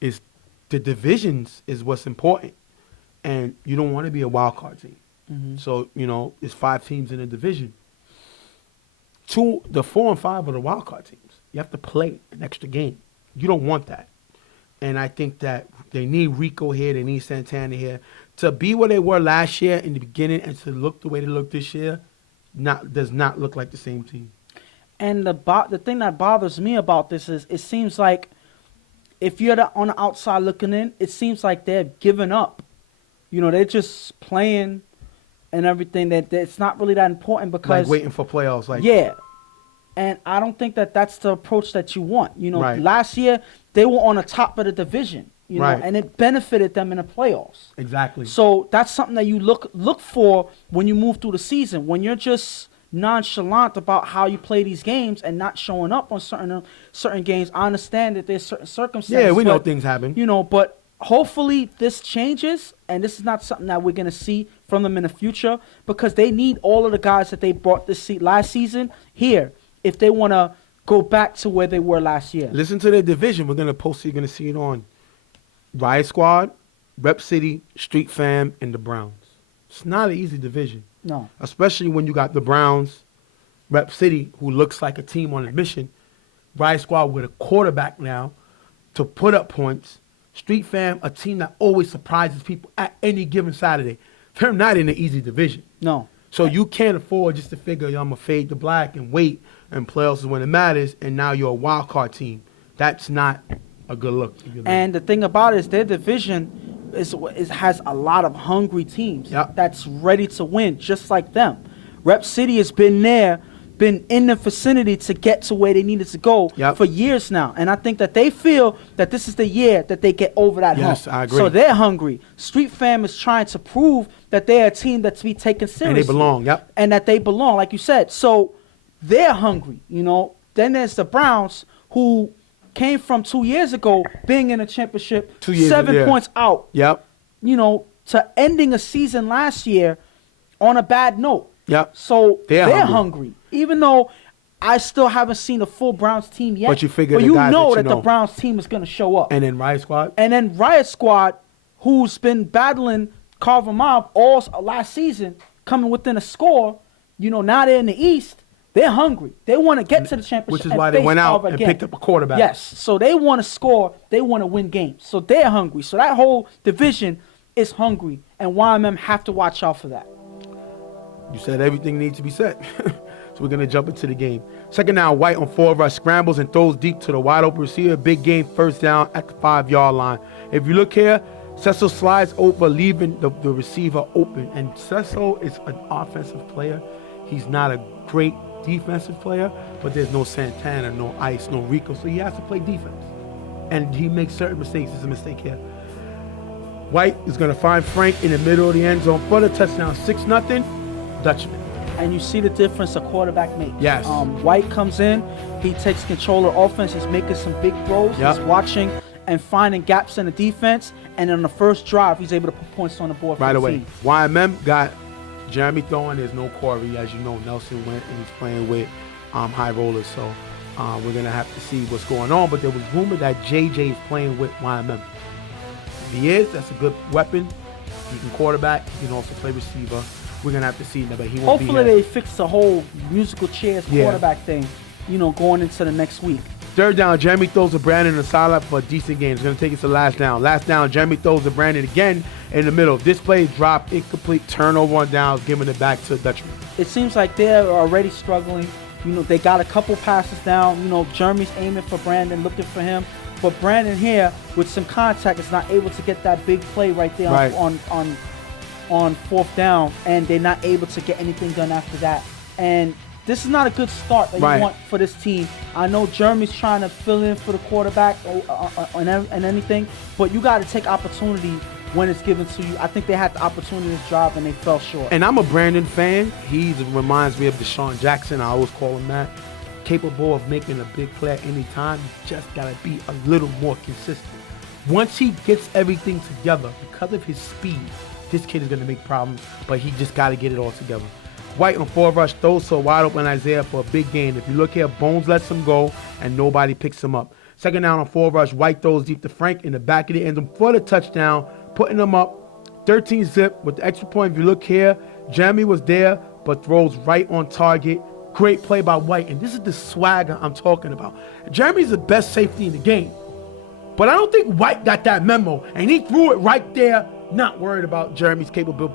it's the divisions is what's important. And you don't want to be a wild card team. Mm-hmm. So, it's 5 teams in a division. The 4 and 5 are the wild card teams. You have to play an extra game. You don't want that. And I think that they need Rico here, they need Santana here. To be where they were last year in the beginning and to look the way they look this year, does not look like the same team. And the thing that bothers me about this is it seems like if you're on the outside looking in, it seems like they're giving up. They're just playing and everything. That it's not really that important because like waiting for playoffs. Yeah. And I don't think that that's the approach that you want. Right. Last year they were on the top of the division, right. and it benefited them in the playoffs. Exactly. So that's something that you look for when you move through the season. When you're just nonchalant about how you play these games and not showing up on certain games, I understand that there's certain circumstances. Yeah, we know things happen. But hopefully this changes, and this is not something that we're going to see from them in the future because they need all of the guys that they brought last season here if they want to go back to where they were last year. Listen to their division. We're going to post it. You're going to see it on Riot Squad, Rep City, Street Fam, and the Browns. It's not an easy division. No. Especially when you got the Browns, Rep City, who looks like a team on a mission, Riot Squad with a quarterback now to put up points, Street Fam, a team that always surprises people at any given Saturday. They're not in an easy division. No. So you can't afford just to figure, I'm going to fade the black and wait and playoffs is when it matters, and now you're a wild card team. That's not a good look. And the thing about it is their division has a lot of hungry teams that's ready to win, just like them. Rep City has been in the vicinity to get to where they needed to go for years now. And I think that they feel that this is the year that they get over that hump. Yes, I agree. So they're hungry. Street Fam is trying to prove that they're a team that's to be taken seriously. And they belong, And that they belong, like you said. So they're hungry, Then there's the Browns, who came from 2 years ago being in a championship, 2 years, 7 points out. Yep. To ending a season last year on a bad note. Yep. So they're hungry. Even though I still haven't seen a full Browns team yet. But you figure the Browns team is going to show up. And then Riot Squad? And then Riot Squad, who's been battling Carver Mob all last season, coming within a score, now they're in the East. They're hungry. They want to get to the championship. Which is why they went out and picked up a quarterback. Yes. So they want to score. They want to win games. So they're hungry. So that whole division is hungry. And YMM have to watch out for that. You said everything needs to be said. So we're going to jump into the game. Second down, White on 4 rush, scrambles and throws deep to the wide open receiver. Big game, first down at the 5-yard line. If you look here, Cecil slides over, leaving the receiver open. And Cecil is an offensive player. He's not a great defensive player, but there's no Santana, no Ice, no Rico, so he has to play defense. And he makes certain mistakes. There's a mistake here. White is going to find Frank in the middle of the end zone for the touchdown. 6-0, Dutchman. And you see the difference a quarterback makes. Yes. White comes in, he takes control of offense, he's making some big throws, he's watching and finding gaps in the defense, and on the first drive, he's able to put points on the board for the away. team. YMM got Jeremy throwing. There's no Corey. As you know, Nelson went and he's playing with high rollers. So we're going to have to see what's going on. But there was rumor that JJ is playing with YMM. If he is, that's a good weapon. He can quarterback. He can also play receiver. We're going to have to see. But he won't Hopefully be here. they fix the whole musical chairs quarterback thing, going into the next week. Third down, Jeremy throws to Brandon in the sideline for a decent game. It's going to take us to last down. Last down, Jeremy throws to Brandon again in the middle. This play dropped, incomplete, turnover on downs, giving it back to Dutchman. It seems like they're already struggling. They got a couple passes down. Jeremy's aiming for Brandon, looking for him. But Brandon here, with some contact, is not able to get that big play right there on fourth down, and they're not able to get anything done after that. And this is not a good start that you want for this team. I know Jeremy's trying to fill in for the quarterback and anything, but you got to take opportunity when it's given to you. I think they had the opportunity to drive and they fell short. And I'm a Brandon fan. He reminds me of Deshaun Jackson. I always call him that. Capable of making a big play at any time. You just got to be a little more consistent. Once he gets everything together, because of his speed, this kid is going to make problems, but he just got to get it all together. White on 4 rush throws to a wide open Isaiah for a big gain. If you look here, Bones lets him go, and nobody picks him up. Second down on 4 rush, White throws deep to Frank in the back of the end zone for the touchdown, putting him up 13 zip with the extra point. If you look here, Jeremy was there, but throws right on target. Great play by White, and this is the swagger I'm talking about. Jeremy's the best safety in the game, but I don't think White got that memo, and he threw it right there, not worried about Jeremy's capability.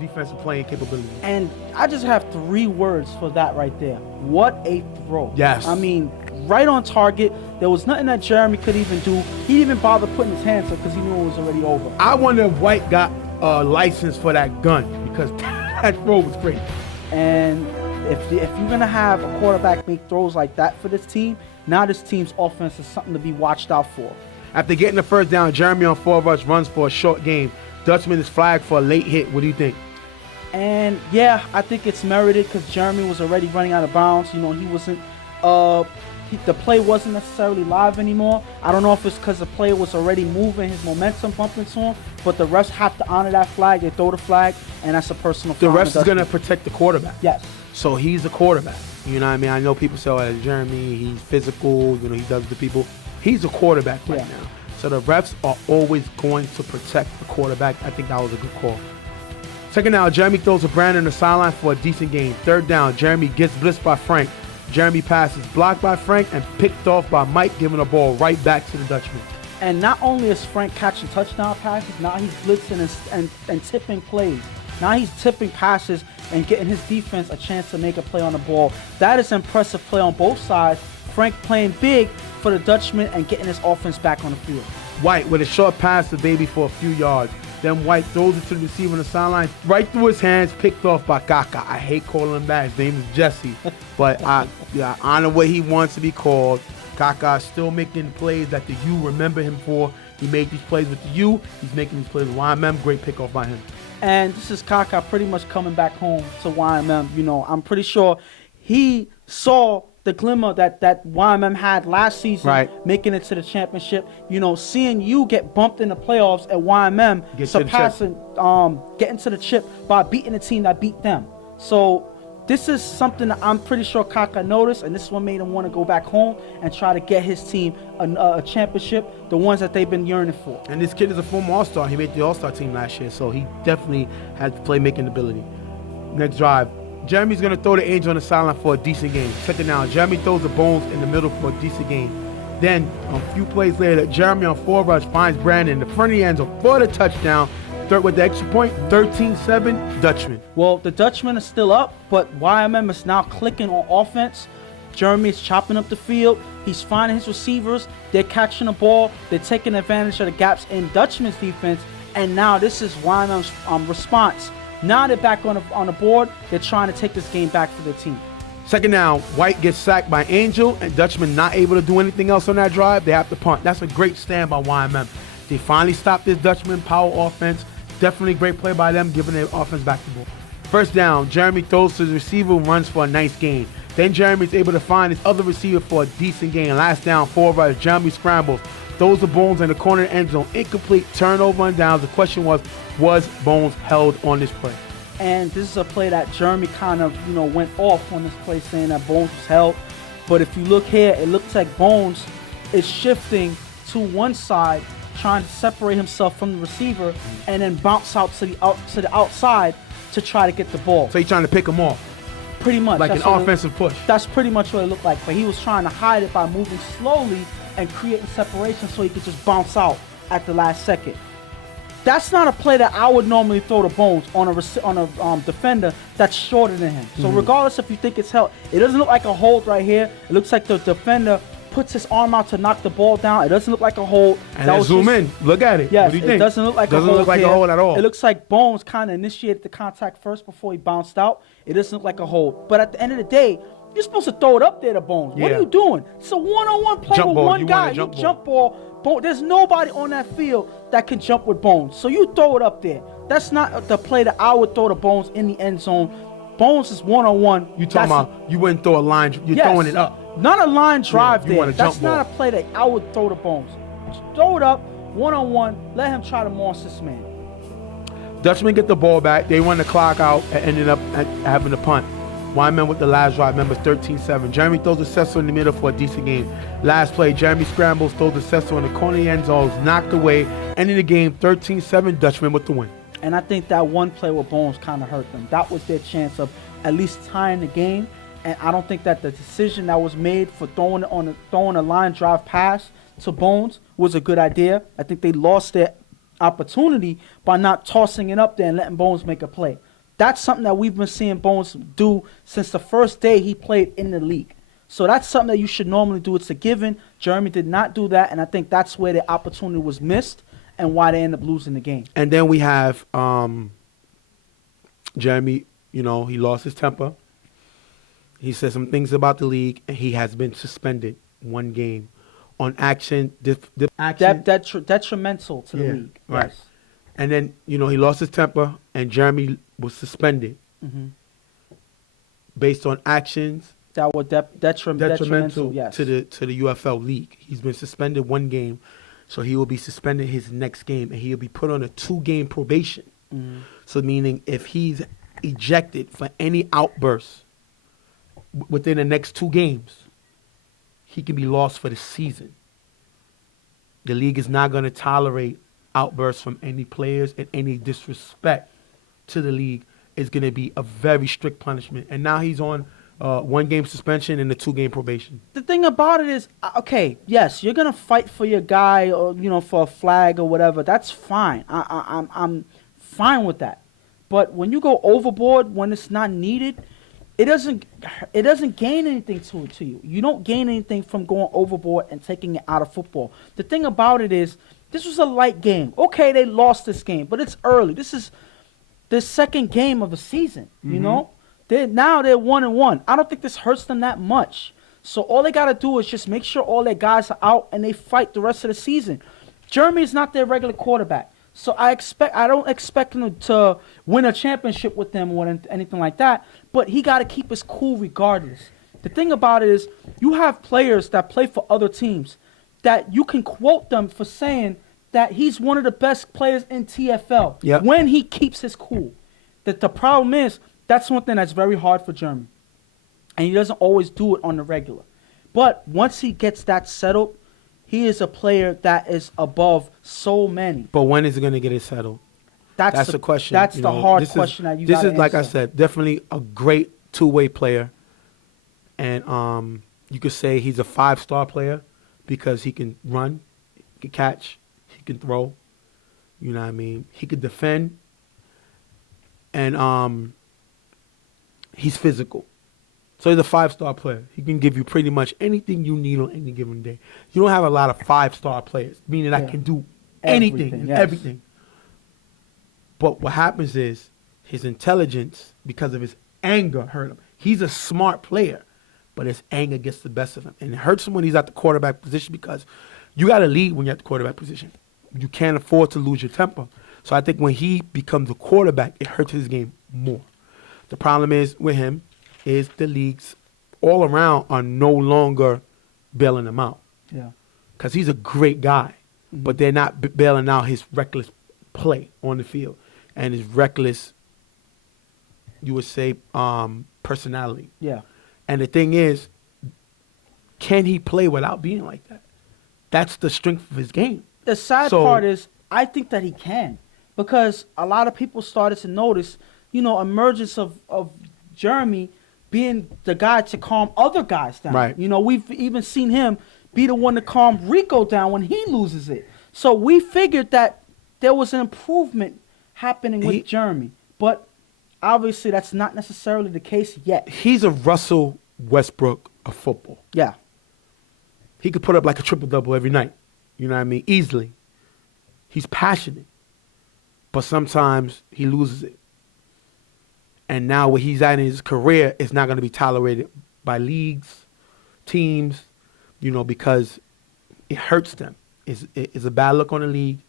Defensive playing capability. And I just have 3 words for that right there. What a throw. Yes. I mean, right on target. There was nothing that Jeremy could even do. He didn't even bother putting his hands up because he knew it was already over. I wonder if White got a license for that gun, because that throw was great. And if you're going to have a quarterback make throws like that for this team, now this team's offense is something to be watched out for. After getting the first down, Jeremy on 4 rush runs for a short game. Dutchman is flagged for a late hit. What do you think? And yeah, I think it's merited because Jeremy was already running out of bounds. You know, he wasn't, the play wasn't necessarily live anymore. I don't know if it's because the play was already moving, his momentum bumping to him, but the refs have to honor that flag. They throw the flag, and that's a personal foul. The refs is going to protect the quarterback. Yes. So he's the quarterback. You know what I mean? I know people say, oh, Jeremy, he's physical, you know, he does the people. He's a quarterback right now. So the refs are always going to protect the quarterback. I think that was a good call. Second down, Jeremy throws to Brandon on the sideline for a decent gain. Third down, Jeremy gets blitzed by Frank. Jeremy passes blocked by Frank and picked off by Mike, giving the ball right back to the Dutchman. And not only is Frank catching touchdown passes, now he's blitzing and tipping plays. Now he's tipping passes and getting his defense a chance to make a play on the ball. That is impressive play on both sides. Frank playing big for the Dutchman and getting his offense back on the field. White with a short pass to Baby for a few yards. Then White throws it to the receiver on the sideline, right through his hands, picked off by Kaka. I hate calling him that. His name is Jesse. But I honor what he wants to be called. Kaka is still making plays that the U remember him for. He made these plays with the U. He's making these plays with YMM. Great pickoff by him. And this is Kaka pretty much coming back home to YMM. You know, I'm pretty sure he saw the glimmer that YMM had last season, right, making it to the championship. You know, seeing you get bumped in the playoffs at YMM, surpassing, getting to the chip by beating the team that beat them. So this is something that I'm pretty sure Kaka noticed, and this is what made him want to go back home and try to get his team a championship, the ones that they've been yearning for. And this kid is a former All-Star. He made the All-Star team last year, so he definitely has playmaking ability. Next drive. Jeremy's going to throw the Angel on the sideline for a decent game. Second down, Jeremy throws the Bones in the middle for a decent game. Then, a few plays later, Jeremy on 4 rush finds Brandon in the front of the end zone for the touchdown. Third with the extra point, 13-7, Dutchman. Well, the Dutchman is still up, but YMM is now clicking on offense. Jeremy is chopping up the field. He's finding his receivers. They're catching the ball. They're taking advantage of the gaps in Dutchman's defense. And now this is YMM's response. Now they're back on the board. They're trying to take this game back for their team. Second down, White gets sacked by Angel, and Dutchman not able to do anything else on that drive. They have to punt. That's a great stand by YMM. They finally stopped this Dutchman power offense. Definitely great play by them, giving their offense back the ball. First down, Jeremy throws to the receiver, runs for a nice gain. Then Jeremy's able to find his other receiver for a decent gain. Last down, 4 rush, Jeremy scrambles, throws the Bones in the corner of the end zone, incomplete, turnover and downs. The question was Bones held on this play? And this is a play that Jeremy kind of, went off on this play, saying that Bones was held. But if you look here, it looks like Bones is shifting to one side, trying to separate himself from the receiver, and then bounce out to the outside to try to get the ball. So he's trying to pick him off. Pretty much. Like an offensive push. That's pretty much what it looked like. But he was trying to hide it by moving slowly and creating separation so he could just bounce out at the last second. That's not a play that I would normally throw to Bones on a defender that's shorter than him. So regardless if you think it's held, it doesn't look like a hold right here. It looks like the defender puts his arm out to knock the ball down. It doesn't look like a hold. And then zoom in. Look at it. Yes, what do you think? It doesn't look like a hold. Doesn't look like a hold at all. It looks like Bones kind of initiated the contact first before he bounced out. It doesn't look like a hold. But at the end of the day, You're supposed to throw it up there to Bones. What Yeah. are you doing? It's a one-on-one play Jump with ball. one You guy. want a You jump jump ball. There's nobody on that field that can jump with Bones. So you throw it up there. That's not the play that I would throw to Bones in the end zone. Bones is one-on-one. You talking about you wouldn't throw a line. You're Yes. throwing it up. Not a line drive you there. want a That's jump not ball. a play that I would throw to Bones. Just throw it up, one-on-one. Let him try to moss this man. Dutchman get the ball back. They run the clock out and ended up having a punt. Wyman with the last drive, remember 13-7. Jeremy throws a Cecil in the middle for a decent game. Last play, Jeremy scrambles, throws the Cecil in the corner of the end zone, knocked away, ending the game 13-7. Dutchman with the win. And I think that one play with Bones kind of hurt them. That was their chance of at least tying the game. And I don't think that the decision that was made for throwing a line drive pass to Bones was a good idea. I think they lost their opportunity by not tossing it up there and letting Bones make a play. That's something that we've been seeing Bones do since the first day he played in the league. So that's something that you should normally do. It's a given. Jeremy did not do that, and I think that's where the opportunity was missed and why they end up losing the game. And then we have Jeremy, he lost his temper. He said some things about the league, and he has been suspended one game on action. Detrimental to the league. Right. Yes. And then, he lost his temper, and Jeremy was suspended based on actions That were detrimental, yes. to the UFL league. He's been suspended one game, so he will be suspended his next game, and he'll be put on a 2-game probation. So meaning if he's ejected for any outbursts within the next 2 games, he can be lost for the season. The league is not going to tolerate outbursts from any players, and any disrespect to the league is going to be a very strict punishment. And now he's on 1-game suspension and a 2-game probation. The thing about it is, okay, yes, you're gonna fight for your guy, or for a flag or whatever. That's fine. I'm fine with that. But when you go overboard when it's not needed, it doesn't gain anything to you. You don't gain anything from going overboard and taking it out of football. The thing about it is, this was a light game. Okay, they lost this game, but it's early. This is the second game of the season. Now they're 1-1. I don't think this hurts them that much. So all they gotta do is just make sure all their guys are out and they fight the rest of the season. Jeremy is not their regular quarterback, so I don't expect him to win a championship with them or anything like that. But he gotta keep his cool regardless. The thing about it is, you have players that play for other teams that you can quote them for saying that he's one of the best players in TFL when he keeps his cool. The problem is, that's one thing that's very hard for Jeremy. And he doesn't always do it on the regular. But once he gets that settled, he is a player that is above so many. But when is he going to get it settled? That's the question. That's the hard question that you got to answer. This is, like I said, definitely a great 2-way player. And you could say he's a 5-star player because he can run, he can catch, he can throw. You know what I mean? He could defend. And he's physical. So he's a 5-star player. He can give you pretty much anything you need on any given day. You don't have a lot of 5-star players, meaning that can do anything and everything. But what happens is his intelligence, because of his anger, hurt him. He's a smart player, but his anger gets the best of him. And it hurts him when he's at the quarterback position, because you got to lead when you're at the quarterback position. You can't afford to lose your temper. So I think when he becomes a quarterback, it hurts his game more. The problem is with him is the leagues all around are no longer bailing him out. Yeah. Because he's a great guy, but they're not bailing out his reckless play on the field and his reckless, you would say, personality. Yeah. And the thing is, can he play without being like that? That's the strength of his game. The sad part is, I think that he can, because a lot of people started to notice, emergence of Jeremy being the guy to calm other guys down. Right. We've even seen him be the one to calm Rico down when he loses it. So we figured that there was an improvement happening with Jeremy, but obviously that's not necessarily the case yet. He's a Russell Westbrook of football. Yeah. He could put up like a triple-double every night. You know what I mean? Easily. He's passionate. But sometimes he loses it. And now where he's at in his career is not going to be tolerated by leagues, teams, because it hurts them. It's a bad look on the league,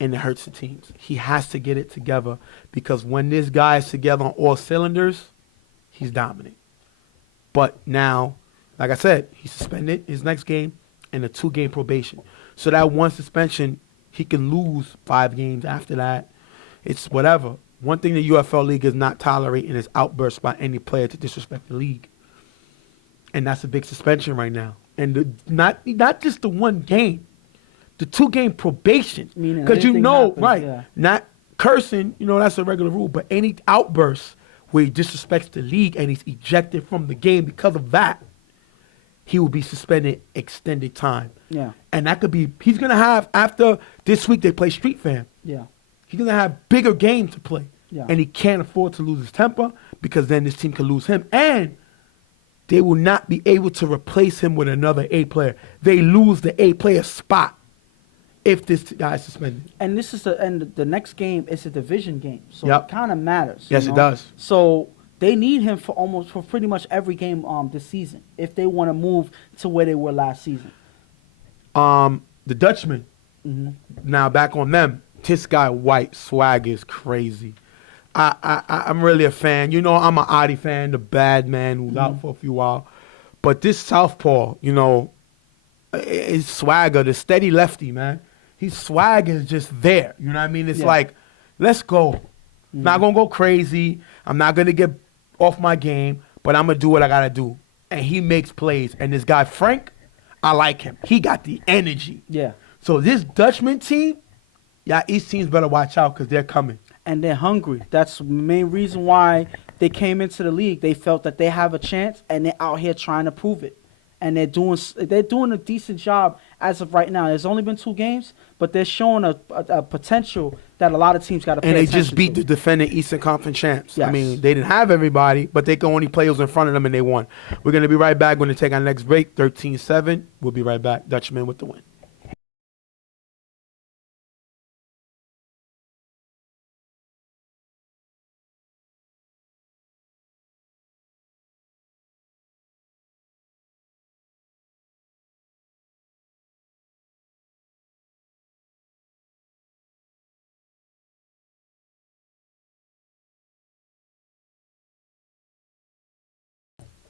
and it hurts the teams. He has to get it together because when this guy is together on all cylinders, he's dominant. But now, like I said, he's suspended his next game and a 2-game probation. So that one suspension, he can lose 5 games after that. It's whatever. One thing the UFL league is not tolerating is outbursts by any player to disrespect the league. And that's a big suspension right now. And not just the 1 game, the 2-game probation. Because happens, not cursing, that's a regular rule, but any outbursts where he disrespects the league and he's ejected from the game because of that, he will be suspended extended time. Yeah. And that could be, he's going to have, after this week they play Street Fam. Yeah. He's going to have bigger games to play. Yeah. And he can't afford to lose his temper because then this team could lose him. And they will not be able to replace him with another A player. They lose the A player spot if this guy is suspended. And this is the next game is a division game. So Yep. it kind of matters. Yes, it does. So they need him for pretty much every game this season if they want to move to where they were last season. The Dutchman, Mm-hmm. now back on them. This guy White swag is crazy. I'm really a fan. I'm an Adi fan, the bad man who's out for a few while. But this southpaw, his swagger, the steady lefty, man. His swag is just there. You know what I mean? It's like, let's go. Not going to go crazy. I'm not going to get off my game, but I'm going to do what I got to do. And he makes plays. And this guy, Frank, I like him. He got the energy. Yeah. So this Dutchman team, East teams better watch out because they're coming. And they're hungry. That's the main reason why they came into the league. They felt that they have a chance, and they're out here trying to prove it. And they're doing a decent job as of right now. There's only been 2 games, but they're showing a potential that a lot of teams got to pay attention to. And they just beat the defending Eastern Conference champs. Yes. I mean, they didn't have everybody, but they could only play those in front of them, and they won. We're going to be right back. We're going to take our next break, 13-7. We'll be right back. Dutchman with the win.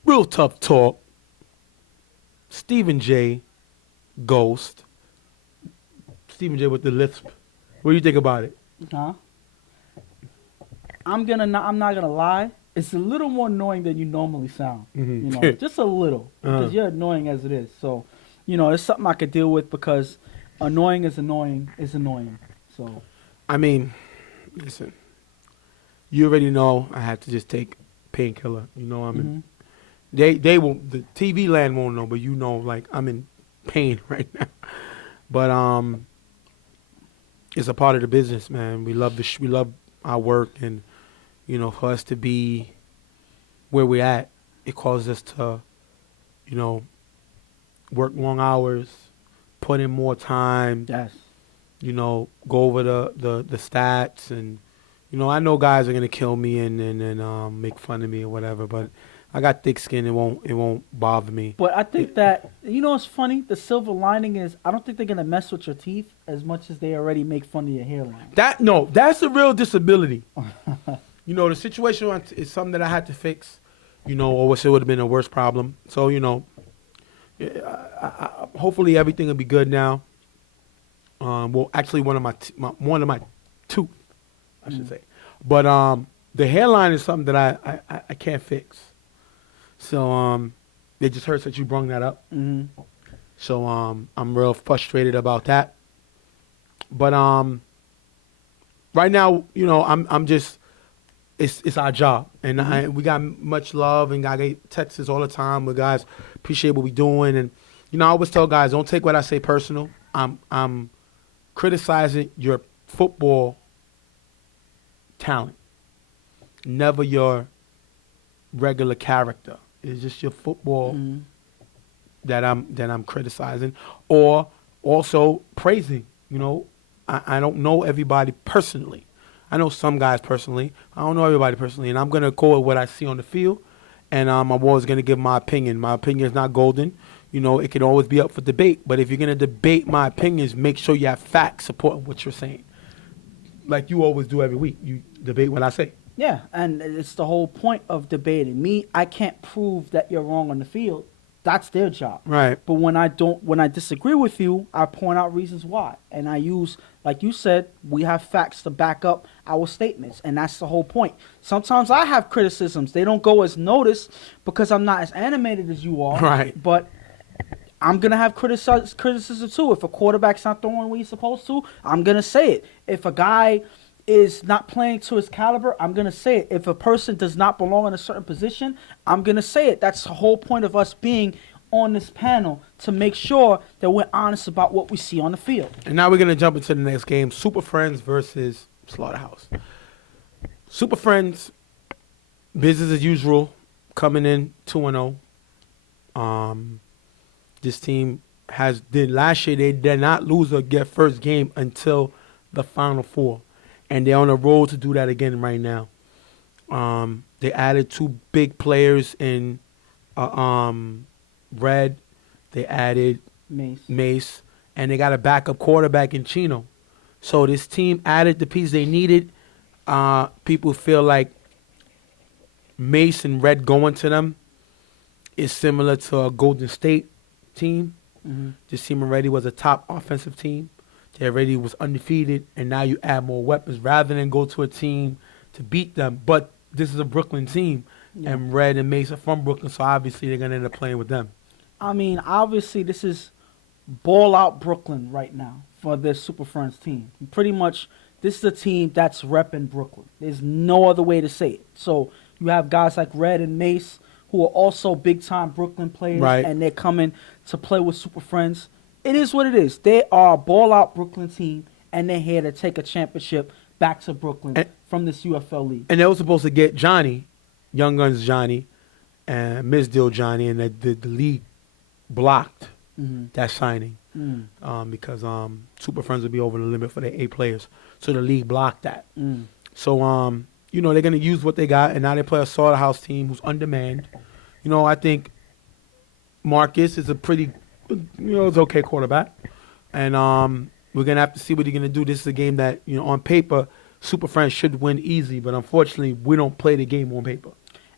Real tough talk. Stephen J. Ghost. Stephen J. with the lisp. What do you think about it? Huh? I'm not gonna lie. It's a little more annoying than you normally sound. Mhm. Just a little, because you're annoying as it is. So, it's something I could deal with because annoying is annoying is annoying. So, I mean, listen. You already know I had to just take painkiller. I'm in. They won't. The TV land won't know, but like I'm in pain right now. But it's a part of the business, man. We love we love our work, and for us to be where we're at, it causes us to, work long hours, put in more time. yes. Go over the stats, and I know guys are gonna kill me and make fun of me or whatever, but I got thick skin. It won't bother me. But I think that what's funny. The silver lining is I don't think they're gonna mess with your teeth as much as they already make fun of your hairline. That's a real disability. The situation is something that I had to fix. Or it would have been a worse problem. So hopefully everything will be good now. Well, actually, one of my tooth, I should say, but the hairline is something that I can't fix. So it just hurts that you brung that up. Mm-hmm. So I'm real frustrated about that. But right now, I'm just it's our job, and we got much love, and I get texts all the time with guys appreciate what we're doing, and I always tell guys don't take what I say personal. I'm criticizing your football talent, never your regular character. It's just your football that I'm criticizing, or also praising. I don't know everybody personally. I know some guys personally. I don't know everybody personally, and I'm gonna go with what I see on the field, and I'm always going to give my opinion. My opinion is not golden. You know, it can always be up for debate. But if you're going to debate my opinions, make sure you have facts supporting what you're saying. Like you always do every week. You debate what I say. Yeah, and it's the whole point of debating. Me, I can't prove that you're wrong on the field. That's their job. Right. But when I disagree with you, I point out reasons why. And I use, like you said, we have facts to back up our statements. And that's the whole point. Sometimes I have criticisms. They don't go as noticed because I'm not as animated as you are. Right. But I'm going to have criticism too. If a quarterback's not throwing what he's supposed to, I'm going to say it. If a guy is not playing to his caliber, I'm going to say it. If a person does not belong in a certain position, I'm going to say it. That's the whole point of us being on this panel, to make sure that we're honest about what we see on the field. And now we're going to jump into the next game, Super Friends versus Slaughterhouse. Super Friends, business as usual, coming in 2-0. This team did last year, they did not lose or get first game until the Final Four. And they're on a roll to do that again right now. They added 2 big players in Red. They added Mace. And they got a backup quarterback in Chino. So this team added the piece they needed. People feel like Mace and Red going to them is similar to a Golden State team. Mm-hmm. This team already was a top offensive team. They already was undefeated, and now you add more weapons rather than go to a team to beat them. But this is a Brooklyn team, and Red and Mace are from Brooklyn, so obviously they're going to end up playing with them. I mean, obviously this is ball-out Brooklyn right now for this Super Friends team. Pretty much this is a team that's repping Brooklyn. There's no other way to say it. So you have guys like Red and Mace who are also big-time Brooklyn players, right, and they're coming to play with Super Friends. It is what it is. They are a ball-out Brooklyn team, and they're here to take a championship back to Brooklyn from this UFL league. And they were supposed to get Johnny, Young Guns Johnny, and Miss Deal Johnny, and the league blocked that signing because Super Friends would be over the limit for their 8 players. So the league blocked that. So, you know, they're going to use what they got, and now they play a Slaughterhouse team who's on demand. You know, I think Marcus is a pretty, it's okay quarterback. And we're going to have to see what he's going to do. This is a game that, on paper, Super Friends should win easy, but unfortunately, we don't play the game on paper.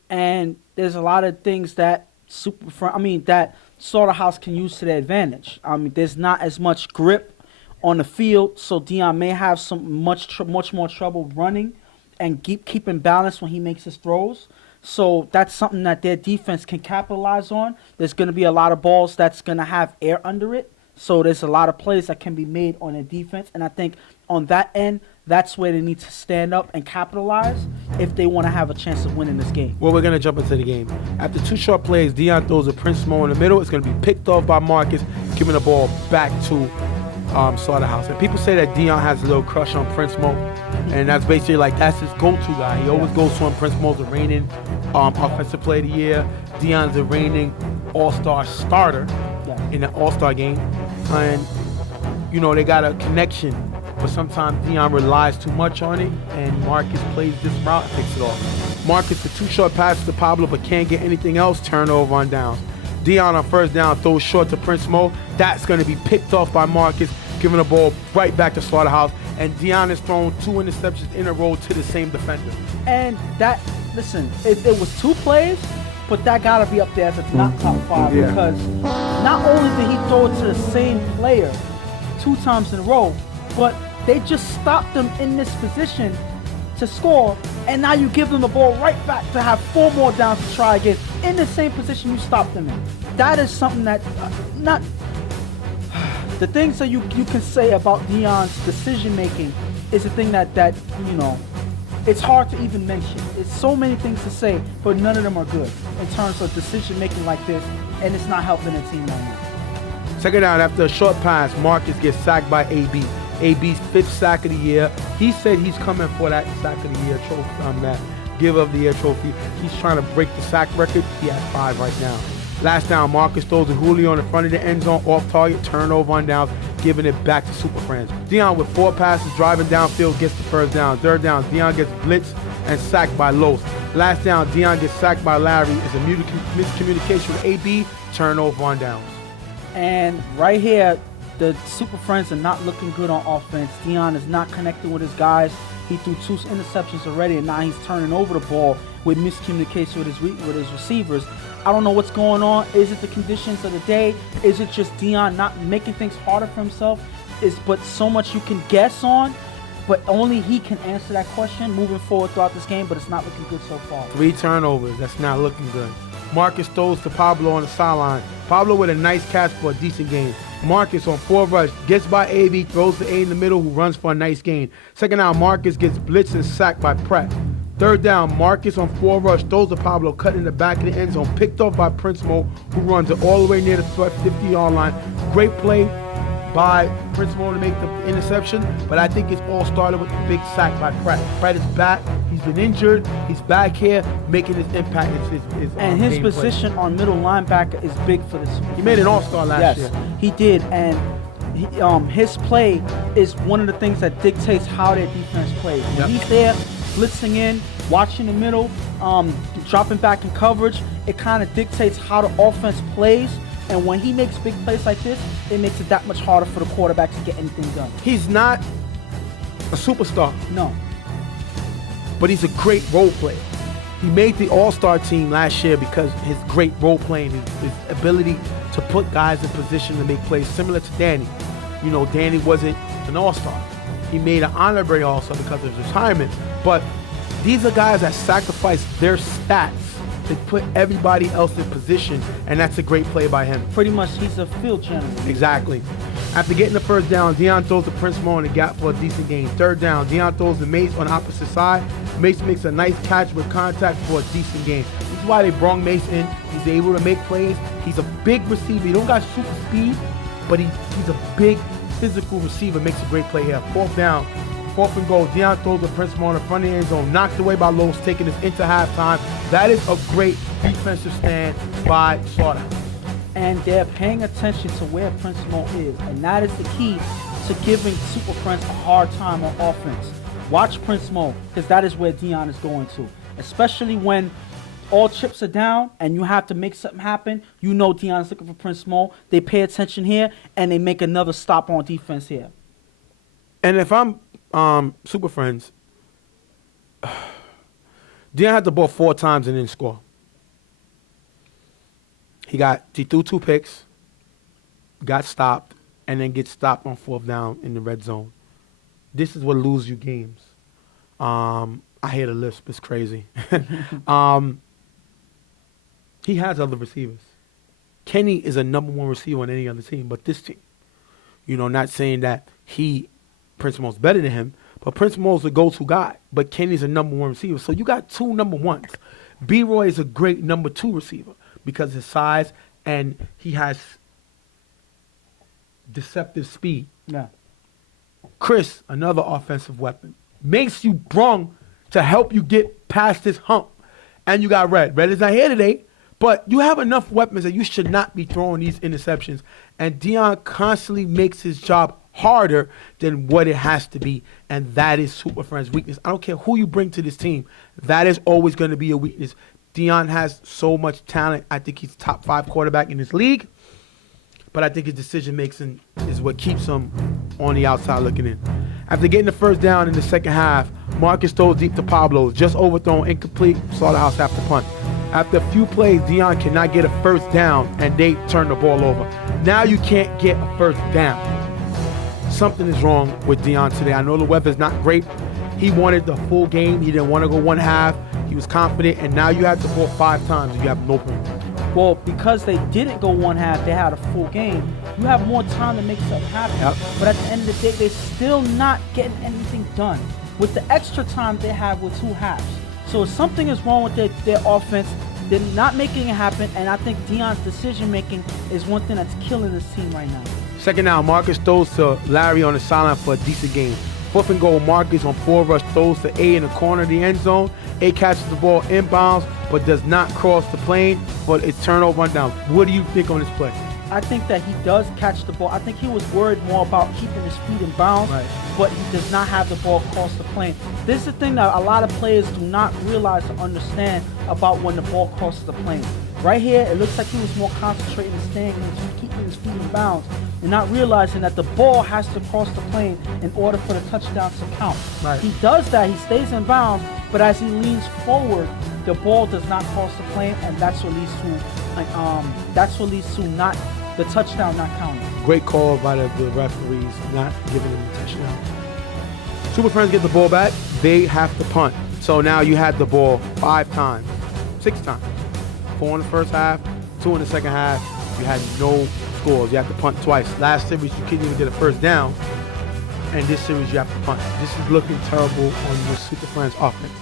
And there's a lot of things that that Slaughterhouse can use to their advantage. I mean, there's not as much grip on the field, so Dion may have some much more trouble running and keeping balance when he makes his throws. So that's something that their defense can capitalize on. There's going to be a lot of balls that's going to have air under it. So there's a lot of plays that can be made on their defense. And I think on that end, that's where they need to stand up and capitalize if they want to have a chance of winning this game. Well, we're going to jump into the game. After 2 short plays, Dion throws a Prince Mo in the middle. It's going to be picked off by Marcus, giving the ball back to Slaughterhouse. And people say that Dion has a little crush on Prince Mo. And that's basically like that's his go-to guy. He always goes to him. Prince Mo's the reigning Offensive Player of the Year. Dion's the reigning All-Star starter in the All-Star game. And, they got a connection. But sometimes Dion relies too much on it, and Marcus plays this route and picks it off. Marcus, the 2 short passes to Pablo, but can't get anything else. Turnover on downs. Dion on first down throws short to Prince Mo. That's going to be picked off by Marcus, giving the ball right back to Slaughterhouse. And Dion has thrown 2 interceptions in a row to the same defender. And it was 2 plays, but that got to be up there as a not top 5 because not only did he throw it to the same player 2 times in a row, but they just stopped them in this position to score, and now you give them the ball right back to have 4 more downs to try again in the same position you stopped them in. That is something that not the things that you can say about Dion's decision making is a thing that it's hard to even mention. It's so many things to say, but none of them are good in terms of decision making like this, and it's not helping the team right now. Second down, after a short pass, Marcus gets sacked by AB. AB's 5th sack of the year. He said he's coming for that sack of the year trophy, that give of the year trophy. He's trying to break the sack record. He has 5 right now. Last down, Marcus throws to Julio in the front of the end zone, off target, turnover on downs, giving it back to Super Friends. Dion with 4 passes, driving downfield, gets the first down. Third down, Dion gets blitzed and sacked by Los. Last down, Dion gets sacked by Larry. It's a miscommunication with AB, turnover on downs. And right here, the Super Friends are not looking good on offense. Dion is not connecting with his guys. He threw 2 interceptions already, and now he's turning over the ball with miscommunication with his receivers. I don't know what's going on. Is it the conditions of the day? Is it just Dion not making things harder for himself? But so much you can guess on, but only he can answer that question moving forward throughout this game, but it's not looking good so far. 3 turnovers. That's not looking good. Marcus throws to Pablo on the sideline. Pablo with a nice catch for a decent gain. Marcus on 4 rush, gets by AB, throws to A in the middle, who runs for a nice gain. Second down, Marcus gets blitzed and sacked by Pratt. Third down, Marcus on 4 rush, throws to Pablo, cut in the back of the end zone, picked off by Prince Mo, who runs it all the way near the 50-yard line. Great play by Prince Mo to make the interception, but I think it's all started with the big sack by Pratt. Pratt is back. He's been injured. He's back here making his impact. And his position on middle linebacker is big for this. He made an all-star last year. Yes, he did. And his play is one of the things that dictates how their defense plays. When he's there, blitzing in, watching the middle, dropping back in coverage, it kind of dictates how the offense plays. And when he makes big plays like this, it makes it that much harder for the quarterback to get anything done. He's not a superstar. No. But he's a great role player. He made the all-star team last year because his great role playing, his ability to put guys in position to make plays, similar to Danny. You know, Danny wasn't an all-star. He made an honorary all-star because of his retirement. But these are guys that sacrifice their stats to put everybody else in position, and that's a great play by him. Pretty much, he's a field general. Exactly. After getting the first down, Dion throws to Prince Mo in the gap for a decent gain. Third down, Dion throws to Mace on the opposite side. Mace makes a nice catch with contact for a decent gain. This is why they brought Mace in. He's able to make plays. He's a big receiver. He don't got super speed, but he's a big physical receiver. Makes a great play here. Fourth down. 4th and goal. Dion throws to Prince Mo in the front of the end zone. Knocked away by Lowe's, taking us into halftime. That is a great defensive stand by Slaughterhouse. And they're paying attention to where Prince Mo is. And that is the key to giving Super Friends a hard time on offense. Watch Prince Mo, because that is where Dion is going to. Especially when all chips are down and you have to make something happen. You know Dion's looking for Prince Mo. They pay attention here, and they make another stop on defense here. And if I'm Super Friends, Dion had the ball 4 times and didn't score. He threw 2 picks, got stopped, and then gets stopped on 4th down in the red zone. This is what loses you games. I hear the lisp. It's crazy. He has other receivers. Kenny is a number 1 receiver on any other team but this team. You know, not saying that Prince Mo's better than him, but Prince Mo's the go-to guy. But Kenny's a number 1 receiver. So you got 2 number 1s. B-Roy is a great number 2 receiver because of his size, and he has deceptive speed. Yeah. Chris, another offensive weapon, makes you brung to help you get past this hump. And you got Red. Red is not here today, but you have enough weapons that you should not be throwing these interceptions. And Dion constantly makes his job harder than what it has to be, and that is Super Friends' weakness. I don't care who you bring to this team. That is always going to be a weakness. Dion has so much talent. I think he's top 5 quarterback in this league, but I think his decision-making is what keeps him on the outside looking in. After getting the first down in the second half, Marcus throws deep to Pablo, just overthrown, incomplete. Slaughterhouse after punt. After a few plays, Dion cannot get a first down, and they turn the ball over. Now you can't get a first down. Something is wrong with Dion today. I know the weather's not great. He wanted the full game. He didn't want to go 1 half. He was confident, and now you have to ball 5 times and you have no point. Well, because they didn't go 1 half, they had a full game. You have more time to make something happen. Yep. But at the end of the day, they're still not getting anything done with the extra time they have with 2 halves. So something is wrong with their offense. They're not making it happen, and I think Dion's decision-making is one thing that's killing this team right now. Second down, Marcus throws to Larry on the sideline for a decent game. 4th and goal, Marcus on 4 rush throws to A in the corner of the end zone. A catches the ball inbounds, but does not cross the plane, but it's turnover on down. What do you think on this play? I think that he does catch the ball. I think he was worried more about keeping his feet in bounds, Right. but he does not have the ball cross the plane. This is the thing that a lot of players do not realize or understand about when the ball crosses the plane. Right here, it looks like he was more concentrating and staying and keeping his feet in bounds and not realizing that the ball has to cross the plane in order for the touchdown to count. Right. He does that, he stays in bounds, but as he leans forward, the ball does not cross the plane, and that's what leads to not the touchdown not counting. Great call by the referees not giving them the touchdown. Super Friends get the ball back. They have to punt. So now you had the ball 5 times, 6 times. 4 in the first half, 2 in the second half. You had no scores. You have to punt twice. Last series, you couldn't even get a first down. And this series, you have to punt. This is looking terrible on your Super Friends offense.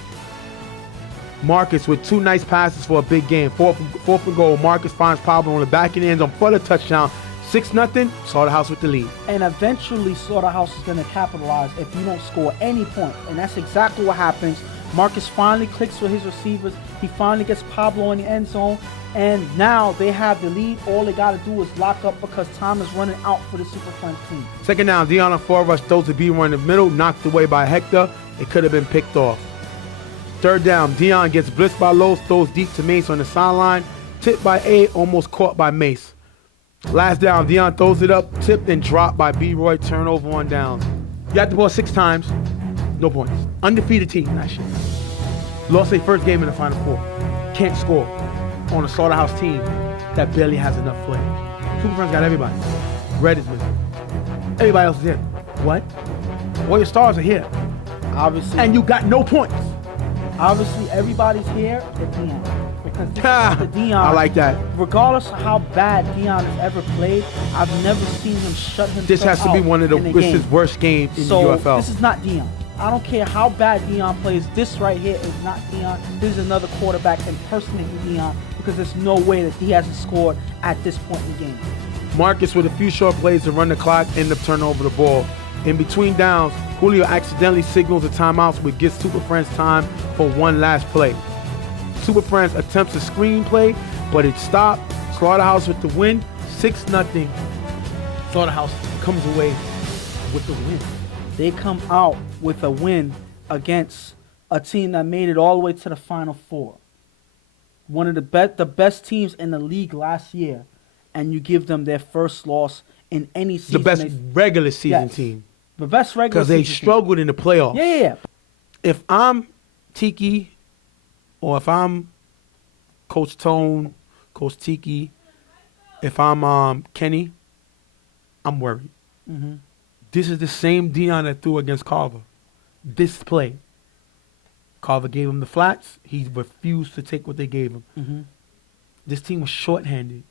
Marcus with 2 nice passes for a big game. Fourth and goal. Marcus finds Pablo on the back of the end zone for the touchdown. 6-0. Slaughterhouse with the lead. And eventually, Slaughterhouse is going to capitalize if you don't score any point. And that's exactly what happens. Marcus finally clicks with his receivers. He finally gets Pablo in the end zone. And now they have the lead. All they got to do is lock up because time is running out for the Super Friends team. Second down. Dion on 4 rush throws the B1 in the middle. Knocked away by Hector. It could have been picked off. Third down. Dion gets blitzed by Lowe's. Throws deep to Mace on the sideline. Tipped by A. Almost caught by Mace. Last down. Dion throws it up. Tipped and dropped by B-Roy. Turnover on downs. You got the ball 6 times. No points. Undefeated team last year. Lost their first game in the Final Four. Can't score on a Slaughterhouse team that barely has enough flair. Super Friends got everybody. Red is missing. Everybody else is here. What? All your stars are here. Obviously. And you got no points. Obviously, everybody's here at Dion. Because this is the Dion. I like that. Regardless of how bad Dion has ever played, I've never seen him shut himself out. This has to be one of in this his worst game in the UFL. This is not Dion. I don't care how bad Dion plays. This right here is not Dion. This is another quarterback impersonating Dion because there's no way that he hasn't scored at this point in the game. Marcus with a few short plays to run the clock, end up turning over the ball. In between downs, Julio accidentally signals a timeout, which gives Super Friends time for one last play. Super Friends attempts a screen play, but it stopped. Slaughterhouse with the win, 6-0. Slaughterhouse comes away with the win. They come out with a win against a team that made it all the way to the Final Four. One of the best teams in the league last year, and you give them their first loss in any season. The best regular season team. The best regular season team. Because they struggled in the playoffs. Yeah. If I'm Tiki, or if I'm Coach Tone, Coach Tiki, if I'm Kenny, I'm worried. Mm-hmm. This is the same Dion that threw against Carver. This play. Carver gave him the flats. He refused to take what they gave him. Mm-hmm. This team was shorthanded,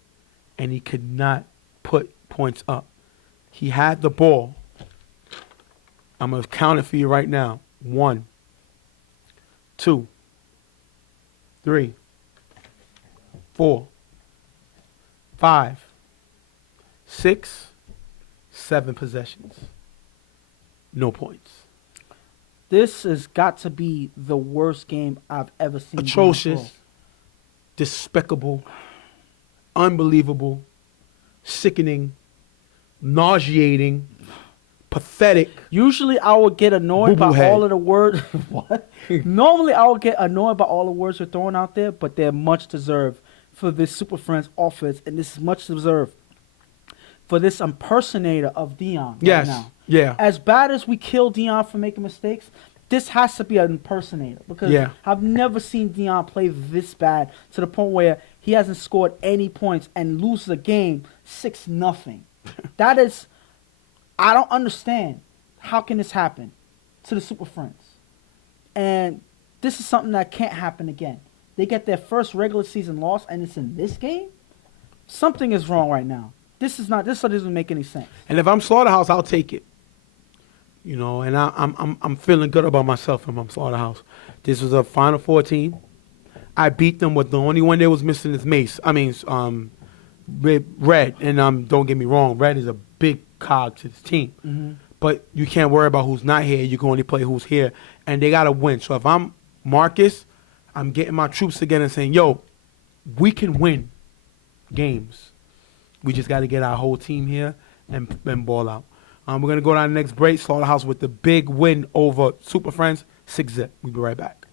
and he could not put points up. He had the ball. I'm going to count it for you right now. 1, 2, 3, 4, 5, 6, 7 possessions. No points. This has got to be the worst game I've ever seen. Atrocious, despicable, unbelievable, sickening, nauseating, pathetic. Usually I would get annoyed by Boo-boo all of the words. What? Normally I would get annoyed by all the words they're throwing out there, but they're much deserved for this Super Friends offense, and this is much deserved for this impersonator of Dion Yes. right now. Yeah. As bad as we kill Dion for making mistakes, this has to be an impersonator because I've never seen Dion play this bad to the point where he hasn't scored any points and loses a game 6-0. That is, I don't understand. How can this happen to the Super Friends? And this is something that can't happen again. They get their first regular season loss and it's in this game? Something is wrong right now. This doesn't make any sense. And if I'm Slaughterhouse, I'll take it. You know, and I'm feeling good about myself if I'm Slaughterhouse. This was a Final Four team. I beat them with the only one they was missing is Mace. I mean, Red. And don't get me wrong, Red is a big cog to this team. Mm-hmm. But you can't worry about who's not here. You can only play who's here. And they got to win. So if I'm Marcus, I'm getting my troops together and saying, yo, we can win games. We just got to get our whole team here and ball out. We're going to go to our next break. Slaughterhouse with the big win over Super Friends, 6-0. We'll be right back.